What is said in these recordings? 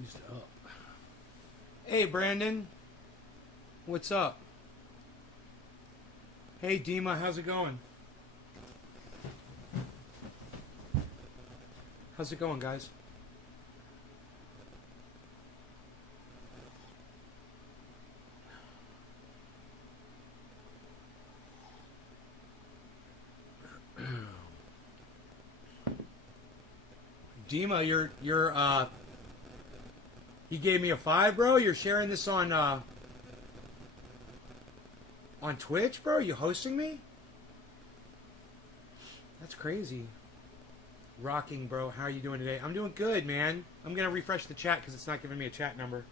used up. Hey, Brandon. What's up? Hey, Dima. How's it going? How's it going, guys? Dima, you gave me a 5, bro. You're sharing this on Twitch, bro. You hosting me? That's crazy. Rocking, bro. How are you doing today? I'm doing good, man. I'm gonna refresh the chat because it's not giving me a chat number.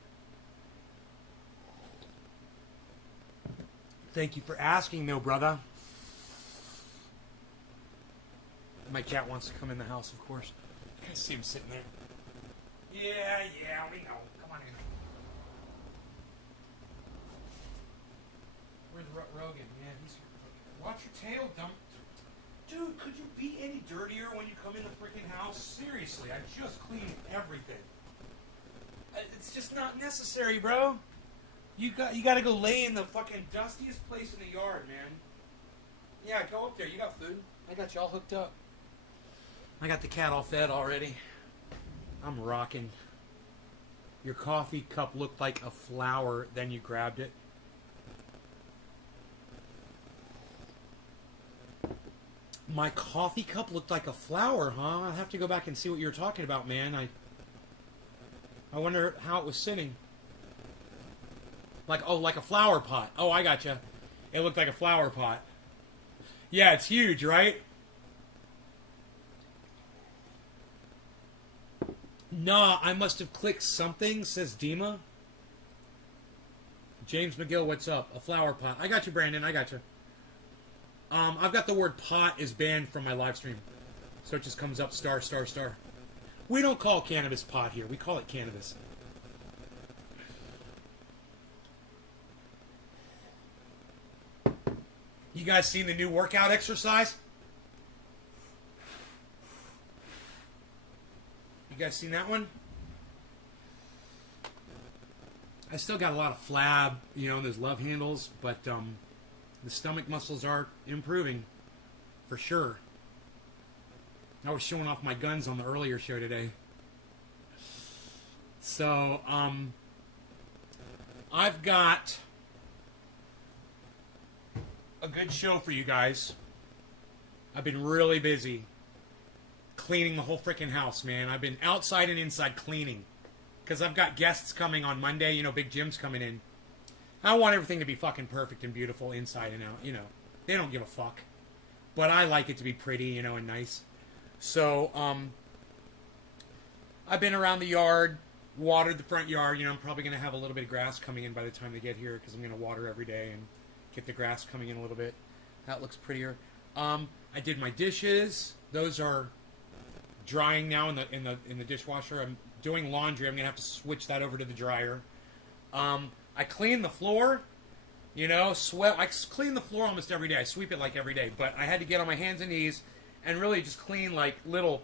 Thank you for asking, though, brother. My cat wants to come in the house, of course. I see him sitting there. Yeah, we know. Come on in. Where's Rogan? Yeah, he's here. Watch your tail, dump. Dude, could you be any dirtier when you come in the freaking house? Seriously, I just cleaned everything. It's just not necessary, bro. You got to go lay in the fucking dustiest place in the yard, man. Yeah, go up there. You got food. I got you all hooked up. I got the cat all fed already. I'm rocking. Your coffee cup looked like a flower, then you grabbed it. My coffee cup looked like a flower, huh? I'll have to go back and see what you were talking about, man. I wonder how it was sitting. Like a flower pot. Oh, I gotcha. It looked like a flower pot. Yeah, it's huge, right? Nah, I must have clicked something, says Dima. James McGill, what's up? A flower pot. I got you, Brandon. I got you. I've got the word pot is banned from my live stream. So it just comes up star, star, star. We don't call cannabis pot here. We call it cannabis. You guys seen the new workout exercise? You guys seen that one? I still got a lot of flab, you know, there's love handles, but the stomach muscles are improving, for sure. I was showing off my guns on the earlier show today. So, I've got a good show for you guys. I've been really busy cleaning the whole freaking house, man. I've been outside and inside cleaning because I've got guests coming on Monday. You know, Big Jim's coming in. I want everything to be fucking perfect and beautiful inside and out. You know, they don't give a fuck, but I like it to be pretty, you know, and nice. So, I've been around the yard, watered the front yard. You know, I'm probably going to have a little bit of grass coming in by the time they get here because I'm going to water every day and get the grass coming in a little bit. That looks prettier. I did my dishes. Those are drying now in the dishwasher. I'm doing laundry. I'm gonna have to switch that over to the dryer. I clean the floor. You know, I clean the floor almost every day. I sweep it like every day. But I had to get on my hands and knees and really just clean like little,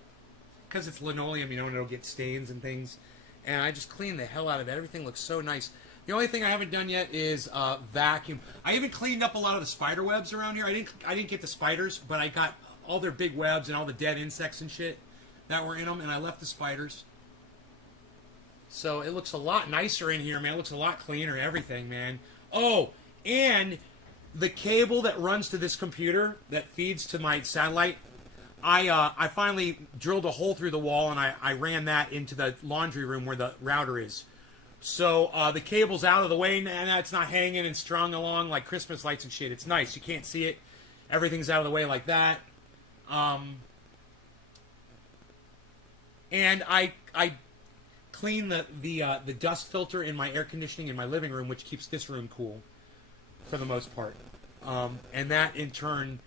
because it's linoleum, you know, and it'll get stains and things. And I just cleaned the hell out of it. Everything looks so nice. The only thing I haven't done yet is vacuum. I even cleaned up a lot of the spider webs around here. I didn't get the spiders, but I got all their big webs and all the dead insects and shit that were in them, and I left the spiders. So it looks a lot nicer in here, man. It looks a lot cleaner, everything, man. Oh, and the cable that runs to this computer that feeds to my satellite, I finally drilled a hole through the wall, and I ran that into the laundry room where the router is. So the cable's out of the way, and it's not hanging and strung along like Christmas lights and shit. It's nice. You can't see it. Everything's out of the way like that. And I clean the dust filter in my air conditioning in my living room, which keeps this room cool for the most part. And that in turn,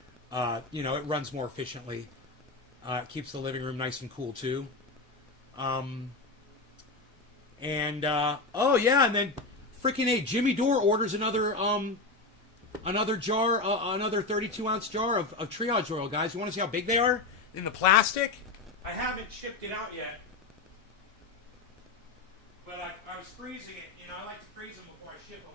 you know, it runs more efficiently. It keeps the living room nice and cool too. Oh yeah, and then freaking Jimmy DORE orders another jar, another 32-ounce jar of triage oil, guys. You want to see how big they are in the plastic? I haven't shipped it out yet. But I was freezing it. You know, I like to freeze them before I ship them.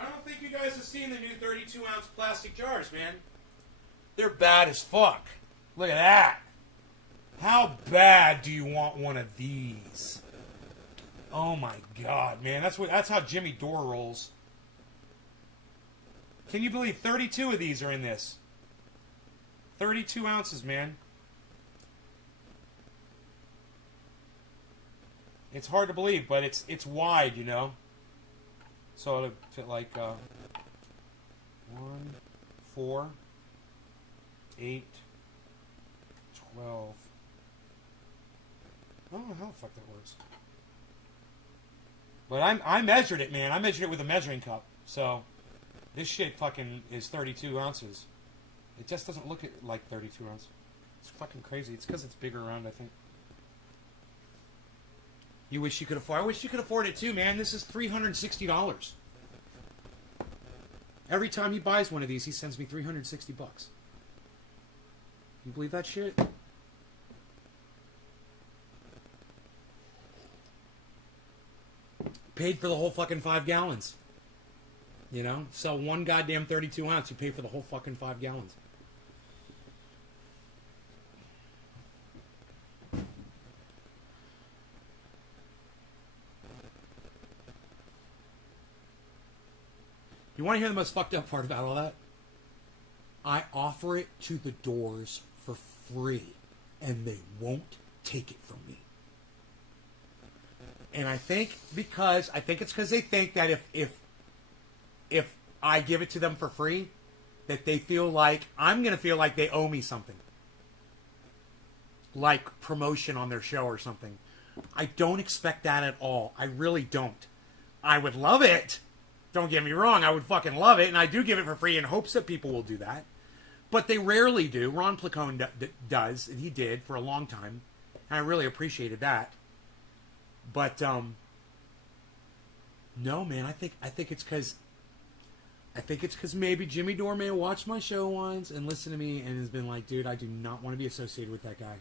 I don't think you guys have seen the new 32-ounce plastic jars, man. They're bad as fuck. Look at that. How bad do you want one of these? Oh my god, man. That's how Jimmy DORE rolls. Can you believe 32 of these are in this? 32 ounces, man. It's hard to believe, but it's wide, you know. So it'll fit like 1, 4, 8, 12. I don't know how the fuck that works. But I measured it, man. I measured it with a measuring cup. So this shit fucking is 32 ounces. It just doesn't look like 32 ounces. It's fucking crazy. It's because it's bigger around, I think. You wish you could afford. I wish you could afford it too, man. This is $360. Every time he buys one of these, he sends me $360. You believe that shit? Paid for the whole fucking 5 gallons. You know? Sell one goddamn 32 ounce, you pay for the whole fucking 5 gallons. You want to hear the most fucked up part about all that? I offer it to the doors for free, and they won't take it from me. And I think it's because they think that if I give it to them for free, that they feel like I'm going to feel like they owe me something. Like promotion on their show or something. I don't expect that at all. I really don't. I would love it. Don't get me wrong. I would fucking love it. And I do give it for free in hopes that people will do that. But they rarely do. Ron Placone does. And he did for a long time. And I really appreciated that. But, no, man, I think it's because maybe Jimmy DORE may have watched my show once and listened to me and has been like, dude, I do not want to be associated with that guy.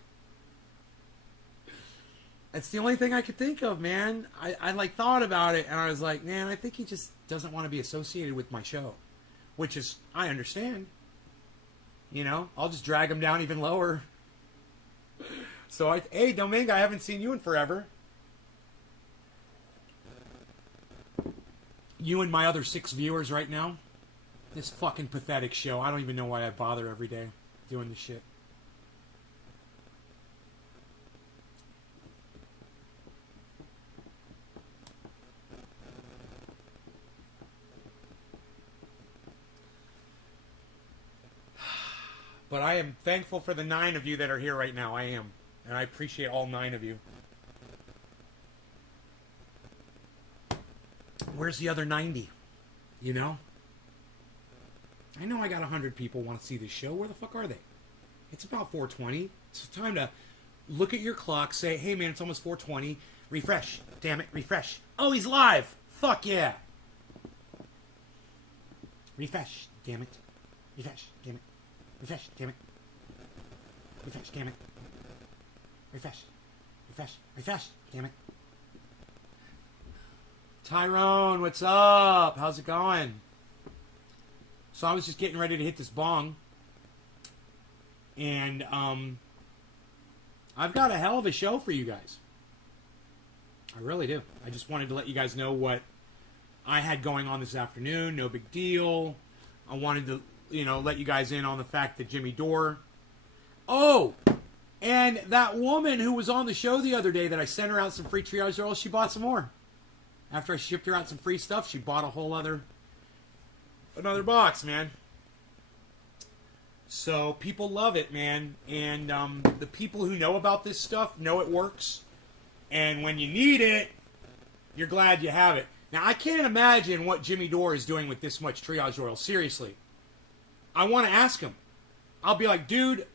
That's the only thing I could think of, man. I like thought about it and I was like, man, I think he just doesn't want to be associated with my show, which is, I understand. You know, I'll just drag him down even lower. So hey, Domingo, I haven't seen you in forever. You and my other 6 viewers right now. This fucking pathetic show. I don't even know why I bother every day doing this shit. But I am thankful for the 9 of you that are here right now. I am. And I appreciate all 9 of you. Where's the other 90? You know? I know I got 100 people want to see this show. Where the fuck are they? It's about 4:20. It's time to look at your clock, say, hey man, it's almost 4:20. Refresh. Damn it, refresh. Oh, he's live. Fuck yeah. Refresh. Damn it. Refresh. Damn it. Refresh. Damn it. Refresh. Damn it. Refresh. Refresh. Refresh. Damn it. Tyrone, what's up? How's it going? So I was just getting ready to hit this bong. And I've got a hell of a show for you guys. I really do. I just wanted to let you guys know what I had going on this afternoon. No big deal. I wanted to, let you guys in on the fact that Jimmy DORE. Oh! And that woman who was on the show the other day that I sent her out some free triage rolls, she bought some more. After I shipped her out some free stuff, she bought a whole another box, man. So people love it, man. And the people who know about this stuff know it works. And when you need it, you're glad you have it. Now, I can't imagine what Jimmy DORE is doing with this much triage oil. Seriously. I want to ask him. I'll be like, dude,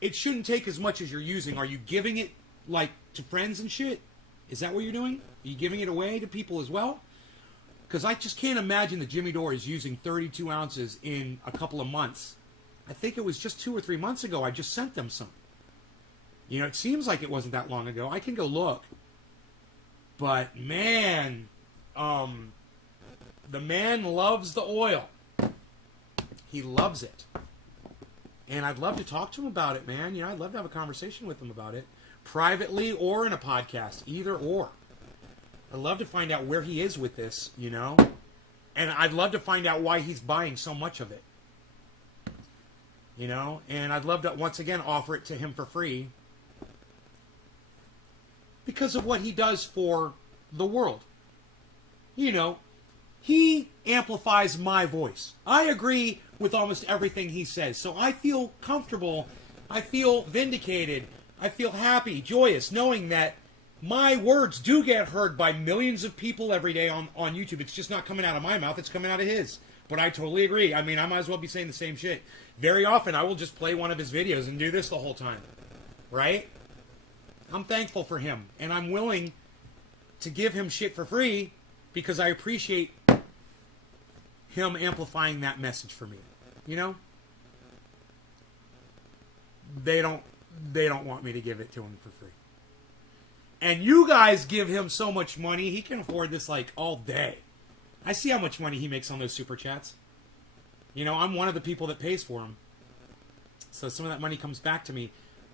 it shouldn't take as much as you're using. Are you giving it, to friends and shit? Is that what you're doing? Are you giving it away to people as well? Because I just can't imagine that Jimmy DORE is using 32 ounces in a couple of months. I think it was just 2 or 3 months ago I just sent them some. You know, it seems like it wasn't that long ago. I can go look. But, man, the man loves the oil. He loves it. And I'd love to talk to him about it, man. You know, I'd love to have a conversation with him about it. Privately or in a podcast. Either or. I'd love to find out where he is with this, you know. And I'd love to find out why he's buying so much of it. You know. And I'd love to, once again, offer it to him for free. Because of what he does for the world. You know, he amplifies my voice. I agree with almost everything he says. So I feel comfortable. I feel vindicated. I feel happy, joyous, knowing that my words do get heard by millions of people every day on YouTube. It's just not coming out of my mouth. It's coming out of his. But I totally agree. I mean, I might as well be saying the same shit. Very often, I will just play one of his videos and do this the whole time. Right? I'm thankful for him, and I'm willing to give him shit for free because I appreciate him amplifying that message for me. You know? They don't want me to give it to him for free. And you guys give him so much money, he can afford this like all day. I see how much money he makes on those super chats. You know, I'm one of the people that pays for him. So some of that money comes back to me.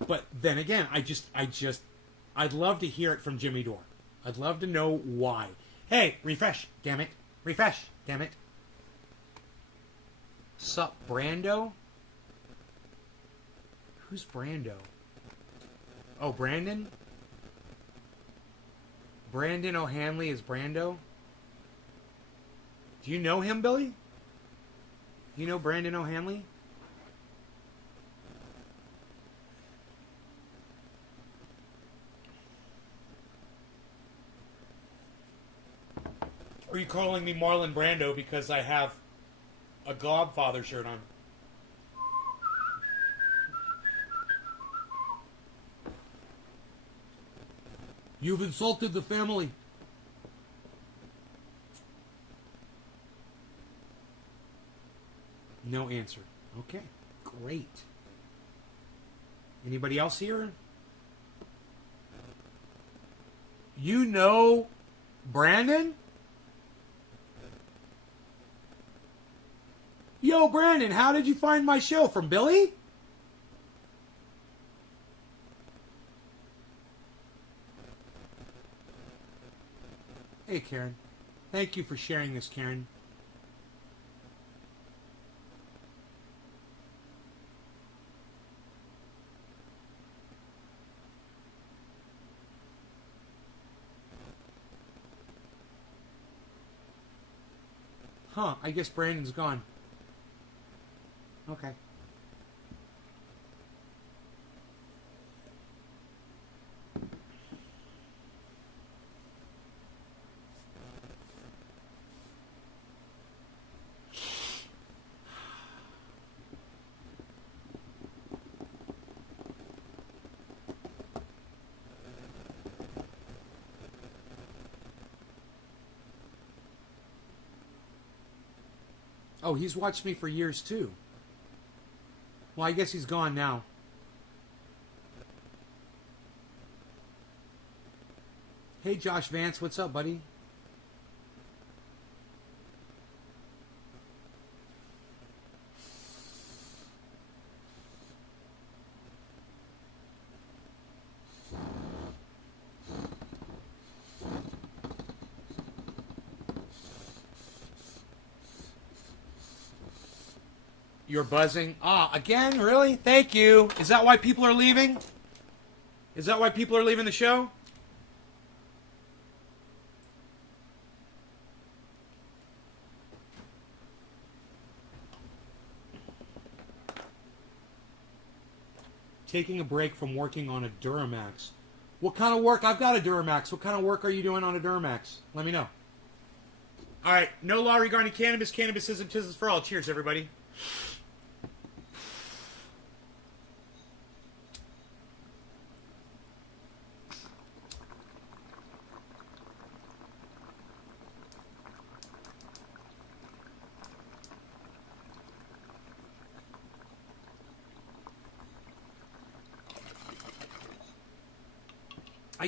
But then again, I'd love to hear it from Jimmy Dore. I'd love to know why. Hey, refresh, damn it. Refresh, damn it. Sup, Brando? Who's Brando? Oh, Brandon? Brandon O'Hanley is Brando? Do you know him, Billy? You know Brandon O'Hanley? Or are you calling me Marlon Brando because I have a Godfather shirt on? You've insulted the family. No answer. Okay, great. Anybody else here? You know Brandon? Yo, Brandon, how did you find my show? From Billy? Hey, Karen. Thank you for sharing this, Karen. Huh, I guess Brandon's gone. Okay. Oh, he's watched me for years too. Well, I guess he's gone now. Hey, Josh Vance, what's up, buddy? You're buzzing. Ah, again? Really? Thank you. Is that why people are leaving? Is that why people are leaving the show? Taking a break from working on a Duramax. What kind of work? I've got a Duramax. What kind of work are you doing on a Duramax? Let me know. All right. No law regarding cannabis. Cannabis isn't business for all. Cheers, everybody.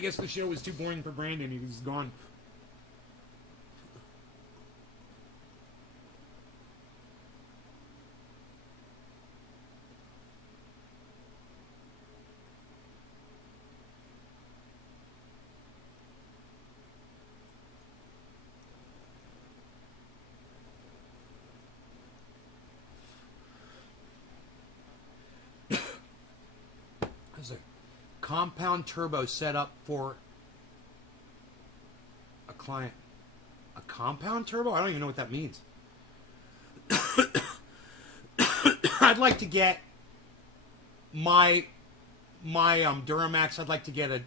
guess the show was too boring for Brandon. He's gone. There's a compound turbo set up for a client. A compound turbo? I don't even know what that means. I'd like to get my Duramax. I'd like to get a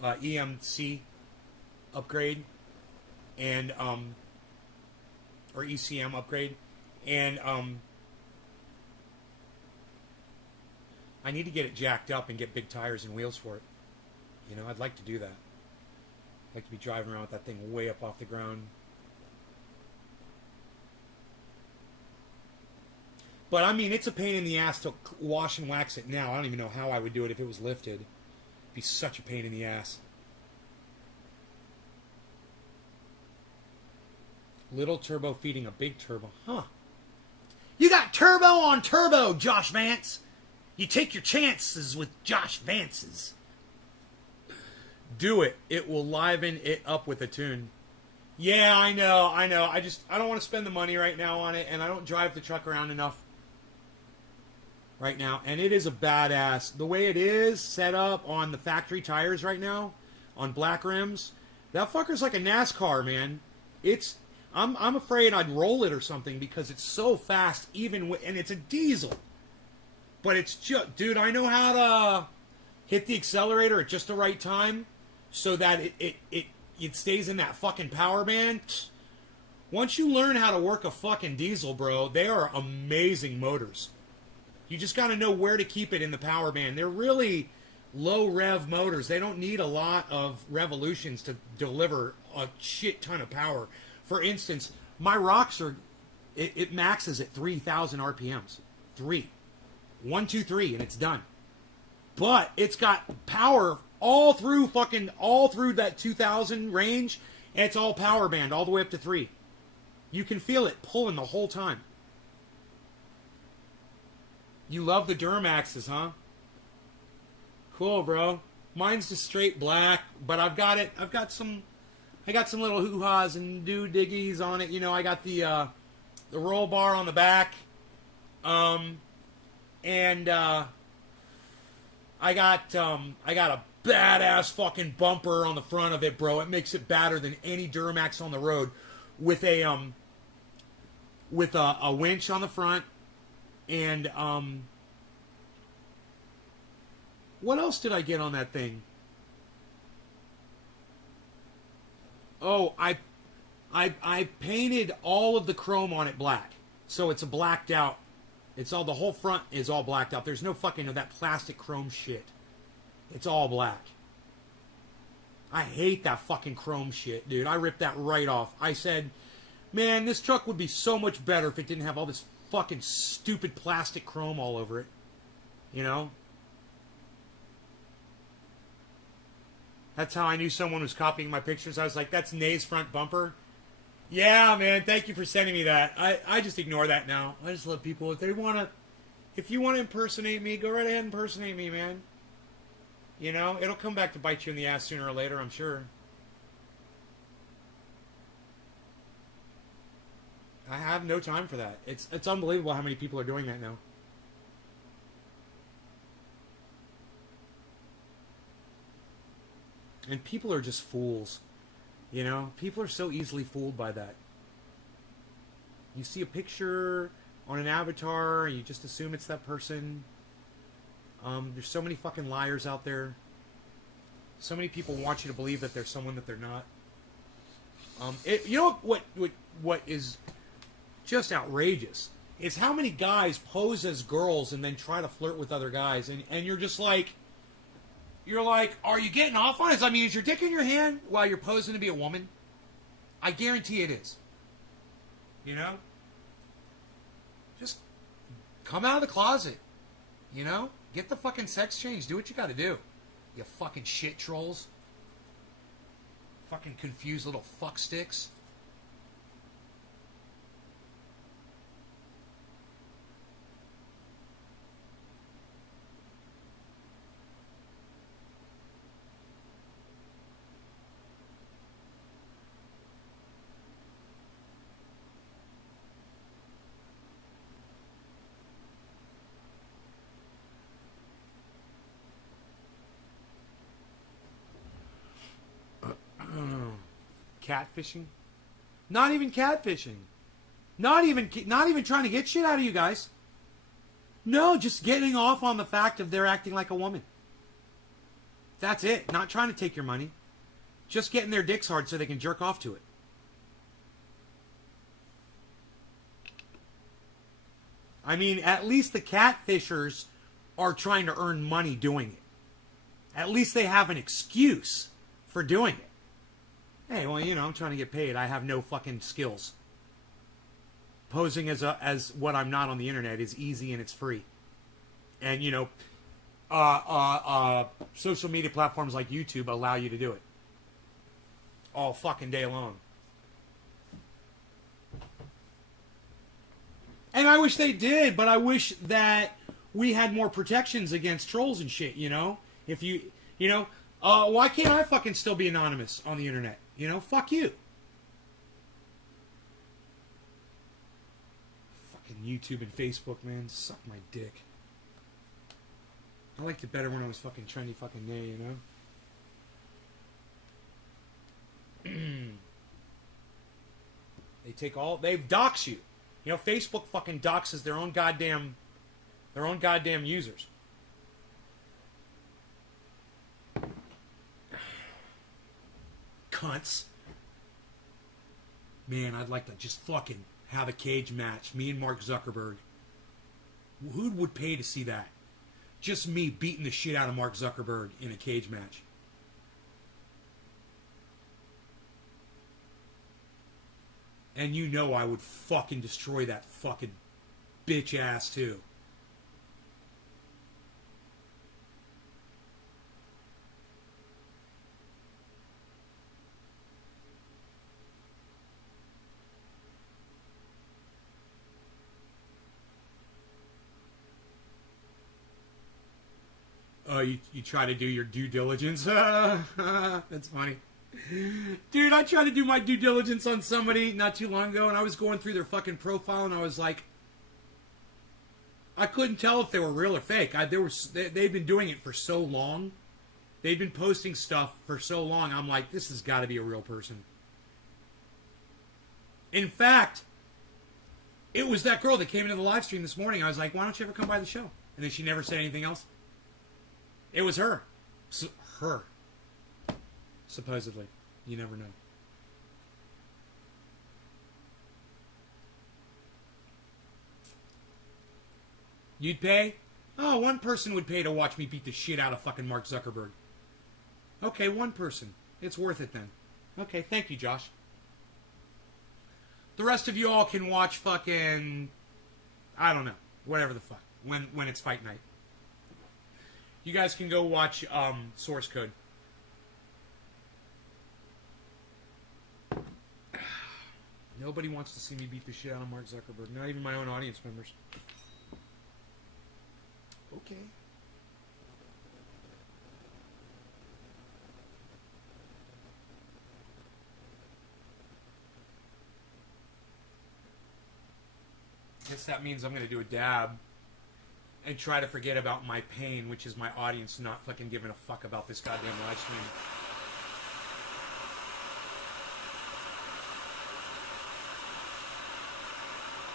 EMC upgrade and or ECM upgrade, and I need to get it jacked up and get big tires and wheels for it. You know, I'd like to do that. I'd like to be driving around with that thing way up off the ground. But I mean, it's a pain in the ass to wash and wax it now. I don't even know how I would do it if it was lifted. It'd be such a pain in the ass. Little turbo feeding a big turbo. Huh. You got turbo on turbo, Josh Vance. You take your chances with Josh Vance's. Do it. It will liven it up with a tune. Yeah, I know. I don't want to spend the money right now on it, and I don't drive the truck around enough right now. And it is a badass. The way it is set up on the factory tires right now, on black rims, that fucker's like a NASCAR, man. I'm afraid I'd roll it or something because it's so fast, and it's a diesel. But it's just, dude, I know how to hit the accelerator at just the right time so that it stays in that fucking power band. Once you learn how to work a fucking diesel, bro, they are amazing motors. You just got to know where to keep it in the power band. They're really low rev motors. They don't need a lot of revolutions to deliver a shit ton of power. For instance, my Roxor, it maxes at 3,000 RPMs. 1, 2, 3, and it's done. But it's got power all through that 2,000 range, and it's all power band all the way up to 3. You can feel it pulling the whole time. You love the Duramaxes, huh? Cool, bro. Mine's just straight black, but I got some little hoo-has and do-diggies on it. You know, I got the roll bar on the back. And I got a badass fucking bumper on the front of it, bro. It makes it badder than any Duramax on the road, with a winch on the front, and what else did I get on that thing? Oh, I painted all of the chrome on it black, so it's a blacked out. The whole front is all blacked out. There's no fucking of that plastic chrome shit. It's all black. I hate that fucking chrome shit, dude. I ripped that right off. I said, man, this truck would be so much better if it didn't have all this fucking stupid plastic chrome all over it. You know? That's how I knew someone was copying my pictures. I was like, that's Nay's front bumper. Yeah, man, thank you for sending me that. I just ignore that now. I just love people. If you want to impersonate me, go right ahead and impersonate me, man. You know, it'll come back to bite you in the ass sooner or later, I'm sure. I have no time for that. It's unbelievable how many people are doing that now. And people are just fools. You know, people are so easily fooled by that. You see a picture on an avatar, and you just assume it's that person. There's so many fucking liars out there. So many people want you to believe that they're someone that they're not. You know what is just outrageous is how many guys pose as girls and then try to flirt with other guys, and you're just like, are you getting off on it? I mean, is your dick in your hand while you're posing to be a woman? I guarantee it is. You know? Just come out of the closet. You know? Get the fucking sex change. Do what you gotta do. You fucking shit trolls. Fucking confused little fuck sticks. Catfishing? Not even catfishing. Not even trying to get shit out of you guys. No, just getting off on the fact of they're acting like a woman. That's it. Not trying to take your money. Just getting their dicks hard so they can jerk off to it. I mean, at least the catfishers are trying to earn money doing it. At least they have an excuse for doing it. Hey, well, you know, I'm trying to get paid. I have no fucking skills. Posing as what I'm not on the internet is easy and it's free. And, you know, social media platforms like YouTube allow you to do it. All fucking day long. And I wish they did, but I wish that we had more protections against trolls and shit, you know? If you know, why can't I fucking still be anonymous on the internet? You know, fuck you. Fucking YouTube and Facebook, man. Suck my dick. I liked it better when I was fucking trendy fucking nay, you know? They dox you. You know, Facebook fucking doxes their own goddamn users. Cunts. Man, I'd like to just fucking have a cage match. Me and Mark Zuckerberg. Who would pay to see that? Just me beating the shit out of Mark Zuckerberg in a cage match. And you know I would fucking destroy that fucking bitch ass too. You try to do your due diligence. That's funny. Dude, I tried to do my due diligence on somebody not too long ago, and I was going through their fucking profile, and I was like, I couldn't tell if they were real or fake. They'd been doing it for so long. They'd been posting stuff for so long. I'm like, this has got to be a real person. In fact, it was that girl that came into the live stream this morning. I was like, why don't you ever come by the show? And then she never said anything else. It was her. Her. Supposedly. You never know. You'd pay? Oh, one person would pay to watch me beat the shit out of fucking Mark Zuckerberg. Okay, one person. It's worth it then. Okay, thank you, Josh. The rest of you all can watch fucking... I don't know. Whatever the fuck. When it's fight night. You guys can go watch Source Code. Nobody wants to see me beat the shit out of Mark Zuckerberg. Not even my own audience members. Okay. Guess that means I'm going to do a dab and try to forget about my pain, which is my audience not fucking giving a fuck about this goddamn live stream.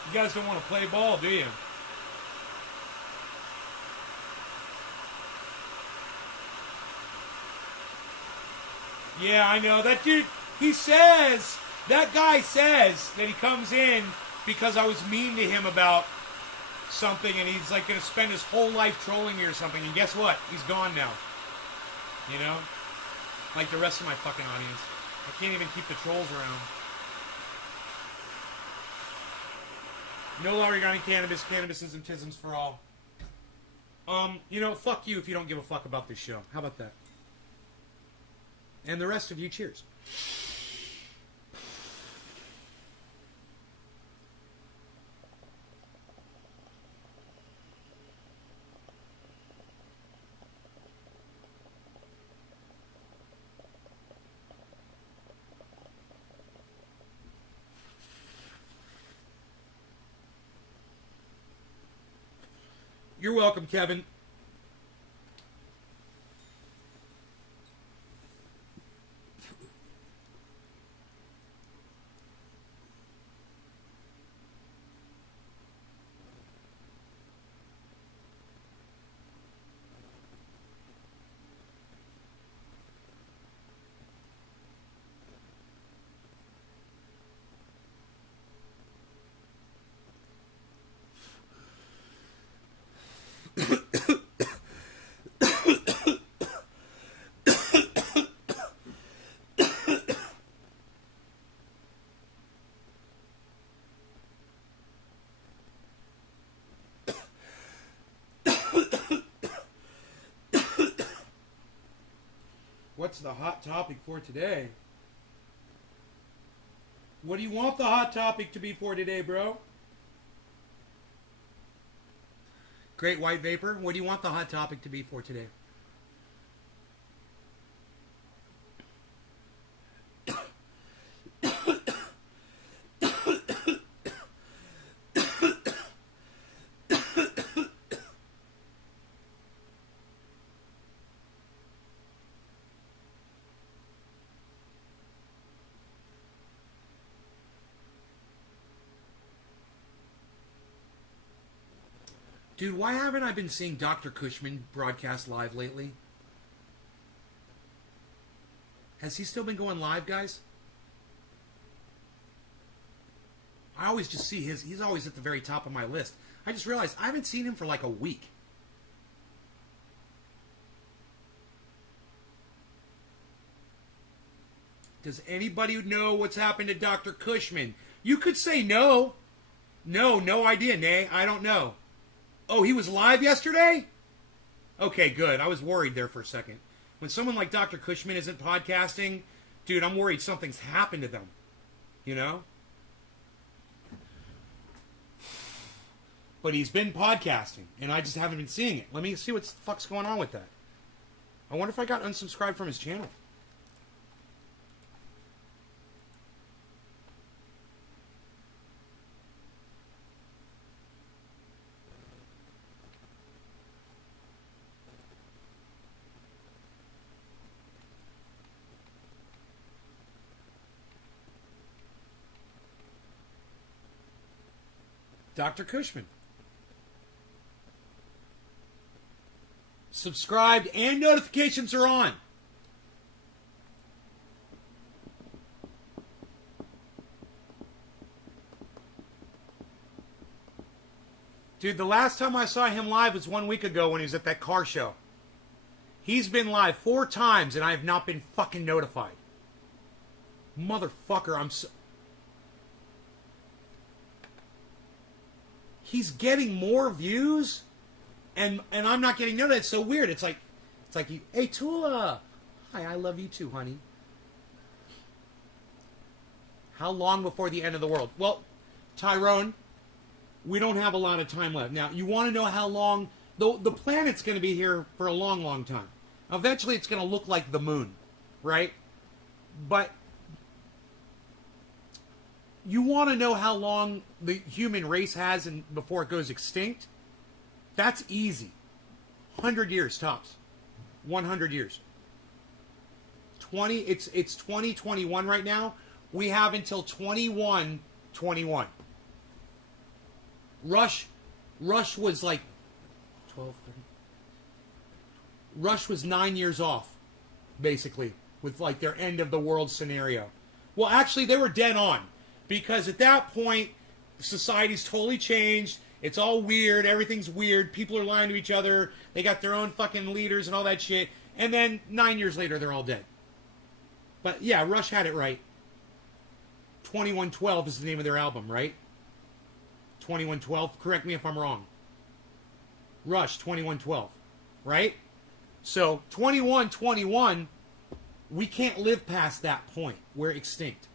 You guys don't want to play ball, do you? Yeah, I know. That dude, that guy says that he comes in because I was mean to him about something, and he's like going to spend his whole life trolling me or something, and guess what? He's gone now. You know? Like the rest of my fucking audience. I can't even keep the trolls around. No law regarding cannabis. Cannabis is tisms for all. Fuck you if you don't give a fuck about this show. How about that? And the rest of you, cheers. You're welcome, Kevin. What's the hot topic for today? What do you want the hot topic to be for today, bro? Great White Vapor, what do you want the hot topic to be for today? Dude, why haven't I been seeing Dr. Cushman broadcast live lately? Has he still been going live, guys? I always just see he's always at the very top of my list. I just realized I haven't seen him for like a week. Does anybody know what's happened to Dr. Cushman? You could say no. No idea, Nay. I don't know. Oh, he was live yesterday? Okay, good. I was worried there for a second. When someone like Dr. Cushman isn't podcasting, dude, I'm worried something's happened to them. You know? But he's been podcasting, and I just haven't been seeing it. Let me see what the fuck's going on with that. I wonder if I got unsubscribed from his channel. Dr. Cushman. Subscribed and notifications are on. Dude, the last time I saw him live was 1 week ago when he was at that car show. He's been live 4 times and I have not been fucking notified. Motherfucker, I'm so... He's getting more views, and I'm not getting noticed. It's so weird. It's like you, hey Tula, hi, I love you too, honey. How long before the end of the world? Well, Tyrone, we don't have a lot of time left. Now, you want to know how long? The planet's going to be here for a long, long time. Eventually, it's going to look like the moon, right? But you want to know how long the human race has before it goes extinct? That's easy. 100 years tops. 100 years. It's 2021 right now. We have until 2121. Rush was like 12, 13. Rush was 9 years off, basically, with like their end of the world scenario. Well, actually, they were dead on. Because at that point, society's totally changed. It's all weird. Everything's weird. People are lying to each other. They got their own fucking leaders and all that shit. And then 9 years later, they're all dead. But yeah, Rush had it right. 2112 is the name of their album, right? 2112. Correct me if I'm wrong. Rush 2112, right? So 2121, we can't live past that point. We're extinct.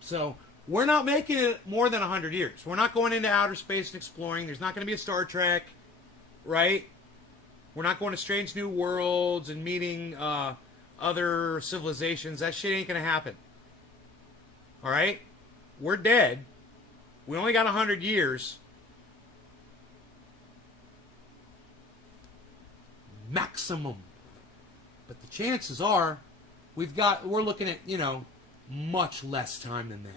So we're not making it more than 100 years. We're not going into outer space and exploring. There's not going to be a Star Trek, right? We're not going to strange new worlds and meeting other civilizations. That shit ain't going to happen. All right? We're dead. We only got 100 years. Maximum. But the chances are we're looking at, much less time than that.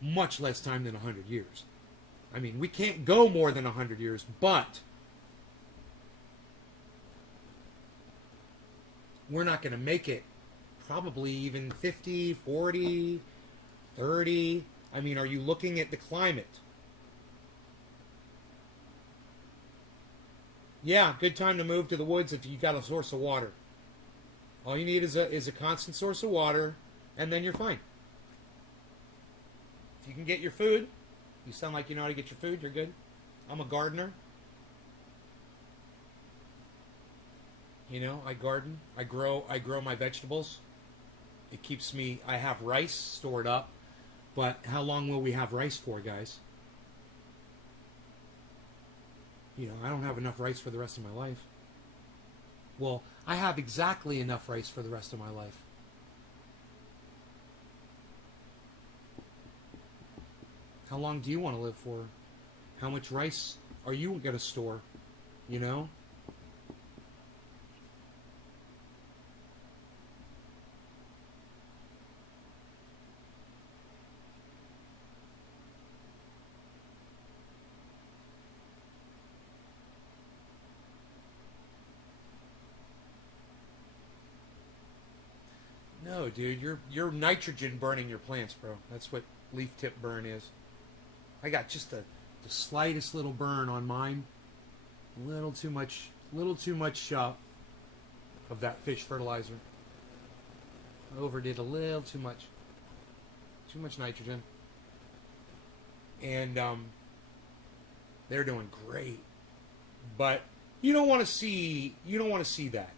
Much less time than 100 years. I mean, we can't go more than 100 years, but we're not going to make it probably even 50, 40, 30. I mean, are you looking at the climate? Yeah, good time to move to the woods if you got a source of water. All you need is a constant source of water, and then you're fine. If you can get your food, you sound like you know how to get your food, you're good. I'm a gardener. I garden. I grow my vegetables. It keeps me, I have rice stored up. But how long will we have rice for, guys? I don't have enough rice for the rest of my life. Well, I have exactly enough rice for the rest of my life. How long do you want to live for? How much rice are you going to store? No, dude, you're nitrogen burning your plants, bro. That's what leaf tip burn is. I got just the slightest little burn on mine. A little too much of that fish fertilizer. Overdid a little too much. Too much nitrogen. And they're doing great. But you don't want to see that.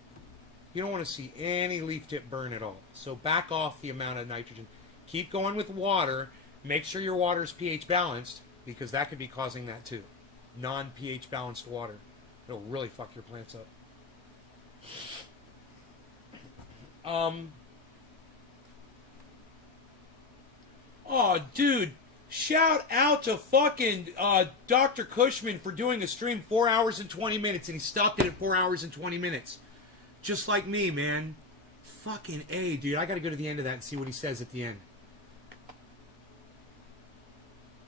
You don't want to see any leaf tip burn at all. So back off the amount of nitrogen. Keep going with water. Make sure your water is pH balanced, because that could be causing that too. Non-pH balanced water. It'll really fuck your plants up. Oh, dude. Shout out to fucking Dr. Cushman for doing a stream 4 hours and 20 minutes, and he stopped it at 4 hours and 20 minutes. Just like me, man. Fucking A, dude. I gotta go to the end of that and see what he says at the end.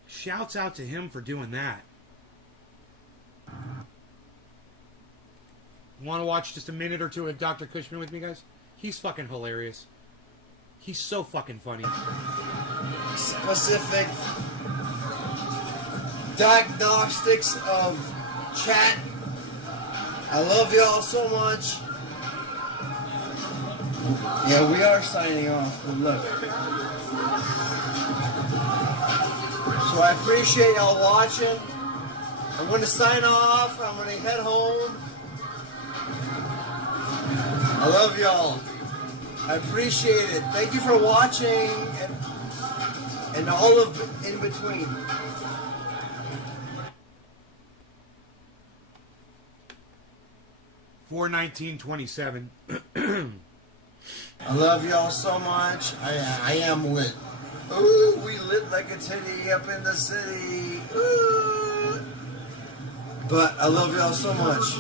Shouts out to him for doing that. Want to watch just a minute or two of Dr. Cushman with me, guys? He's fucking hilarious. He's so fucking funny. Specific diagnostics of chat. I love y'all so much. Yeah, we are signing off. But look. So I appreciate y'all watching. I'm going to sign off. I'm going to head home. I love y'all. I appreciate it. Thank you for watching and all of in between. $419.27. I love y'all so much. I am lit. Ooh, we lit like a titty up in the city. Ooh. But I love y'all so much.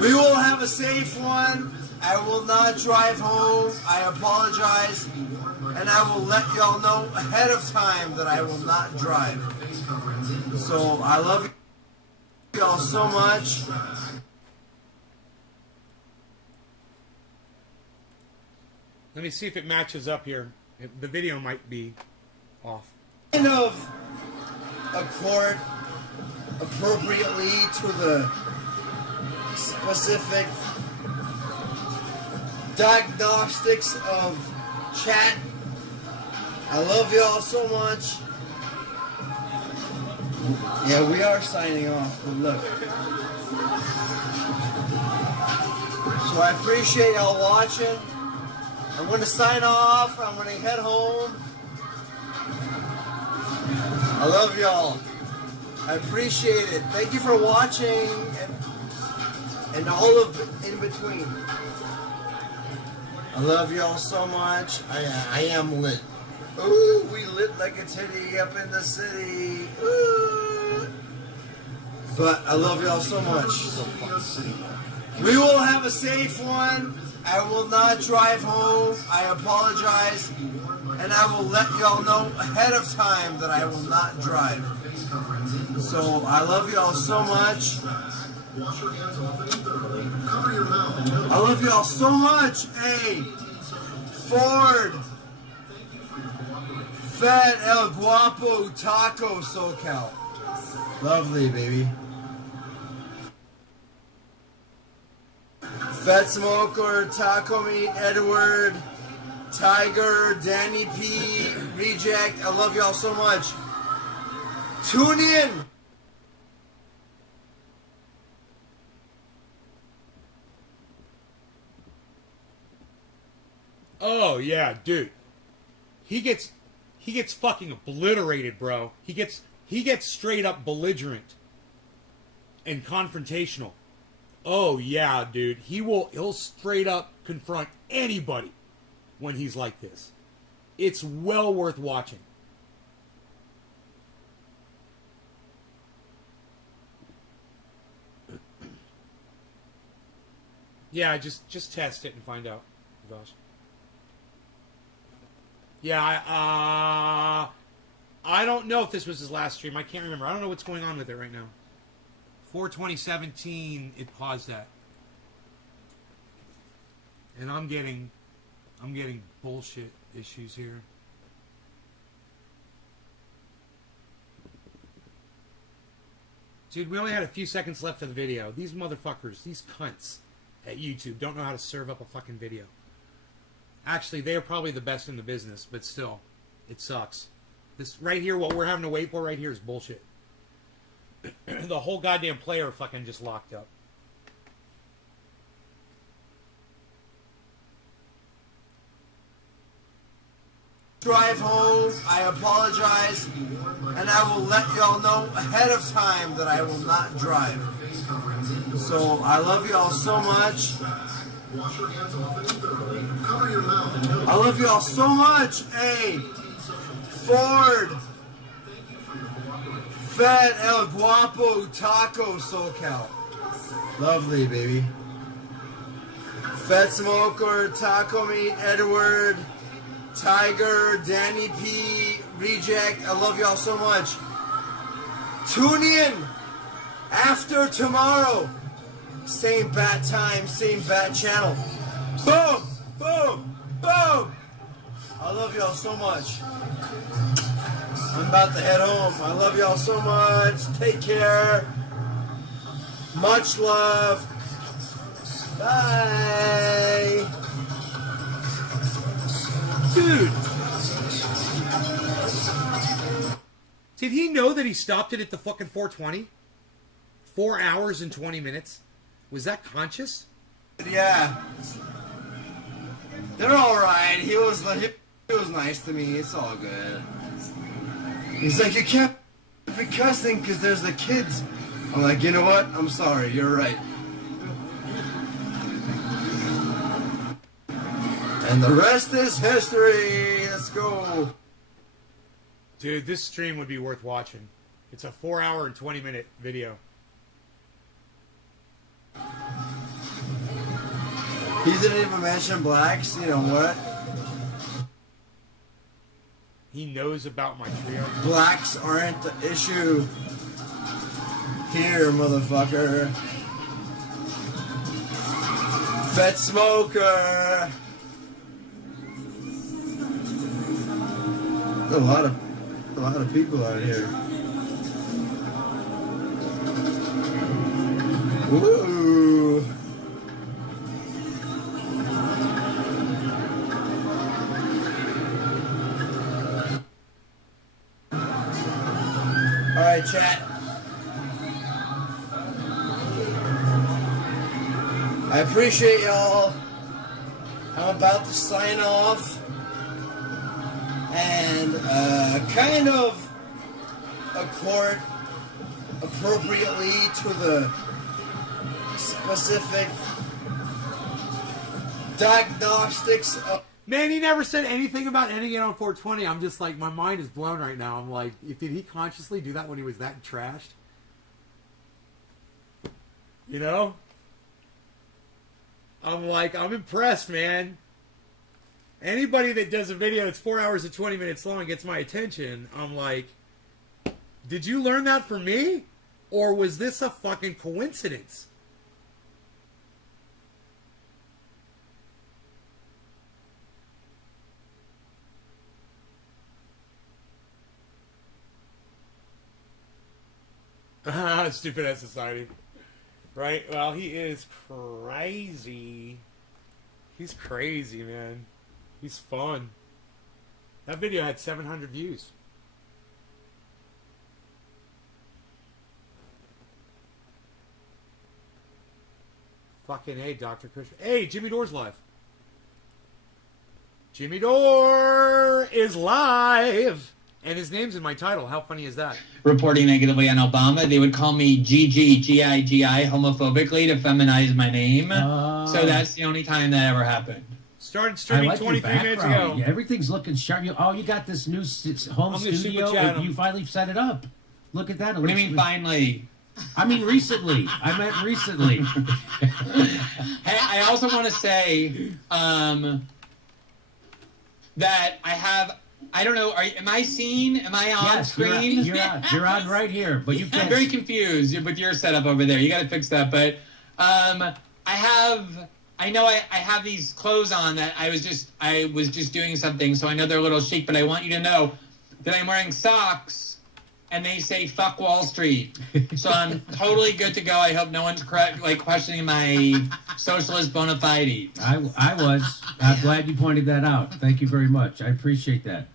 We will have a safe one. I will not drive home. I apologize. And I will let y'all know ahead of time that I will not drive. So I love y'all so much. Let me see if it matches up here. The video might be off. Kind of accord appropriately to the specific diagnostics of chat. I love y'all so much. Yeah, we are signing off, but look. So I appreciate y'all watching. I'm going to sign off. I'm going to head home. I love y'all. I appreciate it. Thank you for watching and all of in between. I love y'all so much. I am lit. Ooh, we lit like a titty up in the city. Ooh. But I love y'all so much. We will have a safe one. I will not drive home. I apologize. And I will let y'all know ahead of time that I will not drive. So I love y'all so much. I love y'all so much. Hey, Ford, Fat El Guapo Taco SoCal. Lovely, baby. Fat Smoker, Taco Meat, Edward, Tiger, Danny P, Reject. I love y'all so much. Tune in. Oh yeah, dude. He gets fucking obliterated, bro. He gets straight up belligerent and confrontational. Oh yeah, dude. He'll straight up confront anybody when he's like this. It's well worth watching. Yeah, just test it and find out, Vosh. Yeah, I don't know if this was his last stream. I can't remember. I don't know what's going on with it right now. 4/2017, it paused that. And I'm getting bullshit issues here. Dude, we only had a few seconds left of the video. These motherfuckers, these cunts at YouTube don't know how to serve up a fucking video. Actually, they are probably the best in the business, but still, it sucks. This right here, what we're having to wait for right here is bullshit. The whole goddamn player fucking just locked up. Drive home. I apologize. And I will let y'all know ahead of time that I will not drive. So I love y'all so much. I love y'all so much. Hey, Ford, Fat El Guapo Taco SoCal. Lovely, baby. Fat Smoker, Taco Meat, Edward, Tiger, Danny P, Reject. I love y'all so much. Tune in after tomorrow. Same bat time, same bat channel. Boom, boom, boom. I love y'all so much. I'm about to head home. I love y'all so much. Take care. Much love. Bye. Dude. Did he know that he stopped it at the fucking 4:20? 4 hours and 20 minutes? Was that conscious? Yeah. They're alright. He was nice to me. It's all good. He's like, you can't be cussing because there's the kids. I'm like, you know what? I'm sorry. You're right. And the rest is history. Let's go. Dude, this stream would be worth watching. It's a 4 hour and 20 minute video. He didn't even mention blacks. You know what? He knows about my trio. Blacks aren't the issue here, motherfucker. Fat Smoker. A lot of people out here. Woo! right, chat. I appreciate y'all. I'm about to sign off and kind of accord appropriately to the specific diagnostics of... Man, he never said anything about ending it on 420. I'm just like, my mind is blown right now. I'm like, did he consciously do that when he was that trashed? You know? I'm like, I'm impressed, man. Anybody that does a video that's 4 hours and 20 minutes long gets my attention. I'm like, did you learn that from me? Or was this a fucking coincidence? Stupid ass society. Right? Well, he is crazy. He's crazy, man. He's fun. That video had 700 views. Fucking A, Dr. Christian. Hey, Jimmy Dore's live. Jimmy Dore is live. And his name's in my title. How funny is that? Reporting negatively on Obama. They would call me G-I-G-I, homophobically to feminize my name. So that's the only time that ever happened. Started streaming 23 minutes ago. Yeah, everything's looking sharp. You got this new home studio. You finally set it up. Look at that. What do you mean finally? I mean recently. I meant recently. Hey, I also want to say that I have... I don't know. Am I seen? Am I on screen? You're on right here, but you can't. I'm very confused with your setup over there. You got to fix that. But I know I have these clothes on that I was just doing something, so I know they're a little chic. But I want you to know that I'm wearing socks, and they say "fuck Wall Street," so I'm totally good to go. I hope no one's questioning my socialist bona fide. I was. I'm glad you pointed that out. Thank you very much. I appreciate that.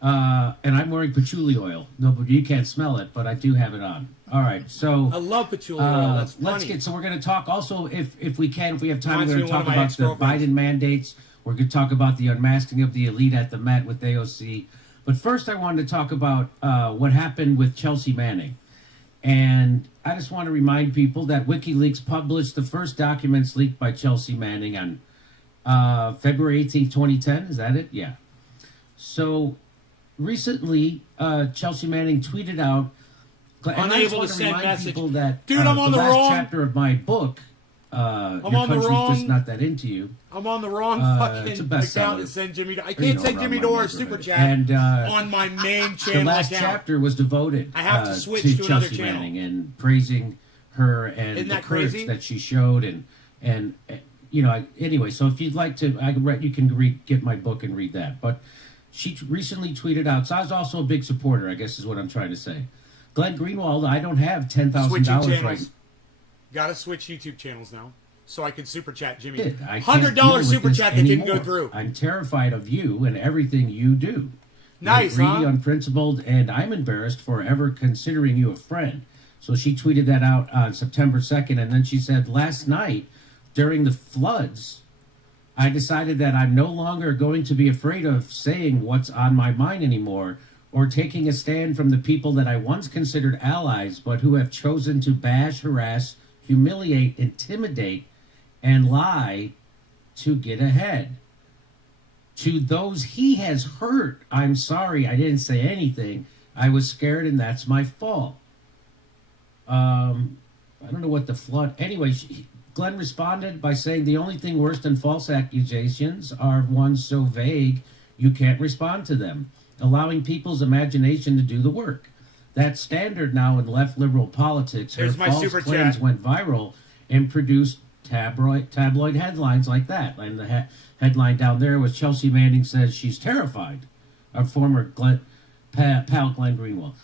And I'm wearing patchouli oil. No, but you can't smell it, but I do have it on. All right, so I love patchouli oil. That's funny. So we're going to talk also, if we have time, we're going to talk about the Biden mandates. We're going to talk about the unmasking of the elite at the Met with AOC. But first, I wanted to talk about what happened with Chelsea Manning. And I just want to remind people that WikiLeaks published the first documents leaked by Chelsea Manning on February 18th, 2010. Is that it? Yeah. So recently, Chelsea Manning tweeted out, and I just want to remind people that Dude, I'm on the last chapter of my book, Your Country's Just Not That Into You. I'm on the wrong fucking account to send Jimmy Dore. I can't send Jimmy Dore a super chat on my main channel. The last chapter was devoted I have to switch to to another Chelsea channel. Manning and praising her and the courage that she showed. And you know, anyway, so if you'd like to, you can get my book and read that. But she recently tweeted out, so I was also a big supporter, I guess is what I'm trying to say. Glenn Greenwald, I don't have $10,000 right now. Gotta switch YouTube channels now, so I can super chat Jimmy. $100 super chat that didn't go through. I'm terrified of you and everything you do. Nice, You're greedy, unprincipled, and I'm embarrassed for ever considering you a friend. So she tweeted that out on September 2nd, and then she said, last night, during the floods, I decided that I'm no longer going to be afraid of saying what's on my mind anymore, or taking a stand from the people that I once considered allies, but who have chosen to bash, harass, humiliate, intimidate, and lie to get ahead. To those he has hurt, I'm sorry, I didn't say anything. I was scared, and that's my fault. I don't know what the flood... Anyway, Glenn responded by saying the only thing worse than false accusations are ones so vague you can't respond to them, allowing people's imagination to do the work. That's standard now in left liberal politics. Her false claims went viral and produced tabloid headlines like that. And the headline down there was Chelsea Manning says she's terrified of former pal Glenn Greenwald.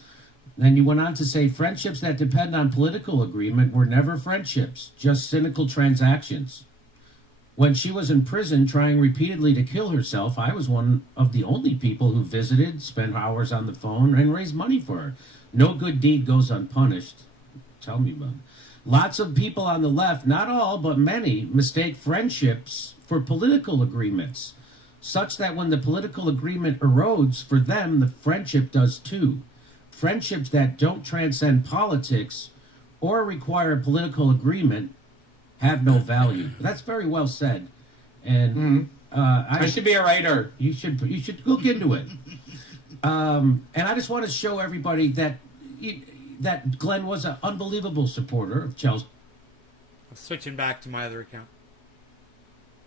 Then you went on to say friendships that depend on political agreement were never friendships, just cynical transactions. When she was in prison trying repeatedly to kill herself, I was one of the only people who visited, spent hours on the phone, and raised money for her. No good deed goes unpunished. Tell me, bud. Lots of people on the left, not all, but many, mistake friendships for political agreements, such that when the political agreement erodes, for them, the friendship does too. Friendships that don't transcend politics or require political agreement have no value. That's very well said. And I should be a writer. You should look into it. And I just want to show everybody that Glenn was an unbelievable supporter of Chelsea. I'm switching back to my other account.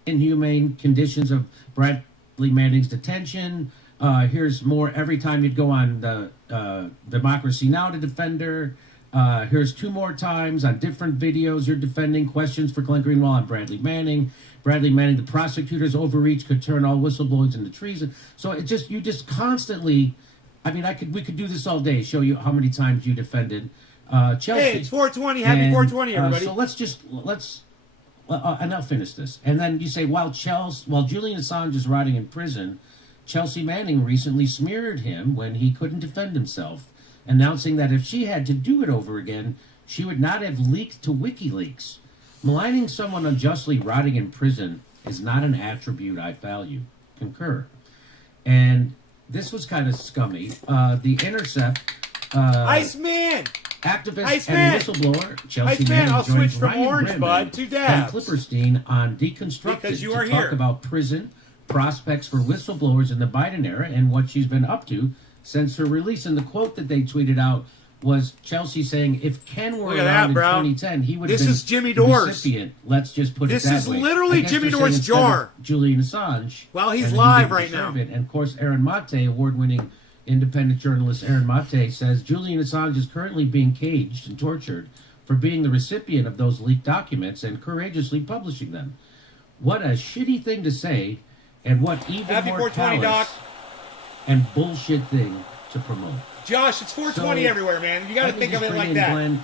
Inhumane conditions of Bradley Manning's detention. Here's more every time you'd go on the Democracy Now! To defend her. Here's 2 more times on different videos. You're defending questions for Glenn Greenwald and Bradley Manning. Bradley Manning, the prosecutor's overreach could turn all whistleblowing into treason. So you just constantly, I mean, we could do this all day, show you how many times you defended Chelsea. Hey, it's 420. Happy 420, everybody. So and I'll finish this. And then you say, while Julian Assange is rotting in prison, Chelsea Manning recently smeared him when he couldn't defend himself, announcing that if she had to do it over again, she would not have leaked to WikiLeaks. Maligning someone unjustly rotting in prison is not an attribute I value. Concur. And this was kind of scummy. The Intercept... Iceman! Activist Iceman! and whistleblower Chelsea Iceman, Manning I'll joined switch from Ryan orange, Brennan bud, to and dabs. Klipperstein on Deconstructed Because you to are talk here. about prison, prospects for whistleblowers in the Biden era, and what she's been up to since her release. And the quote that they tweeted out was Chelsea saying, if Ken were Look at around that, bro. in 2010, he would have This been is Jimmy Dore's. recipient. Let's just put This it that is way. literally I guess Jimmy they're Dore's saying instead of jar. Julian Assange. Well, he's and he live didn't right deserve now. it. And of course, Aaron Mate, award-winning independent journalist Aaron Mate, says Julian Assange is currently being caged and tortured for being the recipient of those leaked documents and courageously publishing them. What a shitty thing to say, and what even Happy more 420, callous and bullshit thing to promote. Josh, it's 420 So, everywhere, man. You got to Let me think of just it bring like in that. Glenn.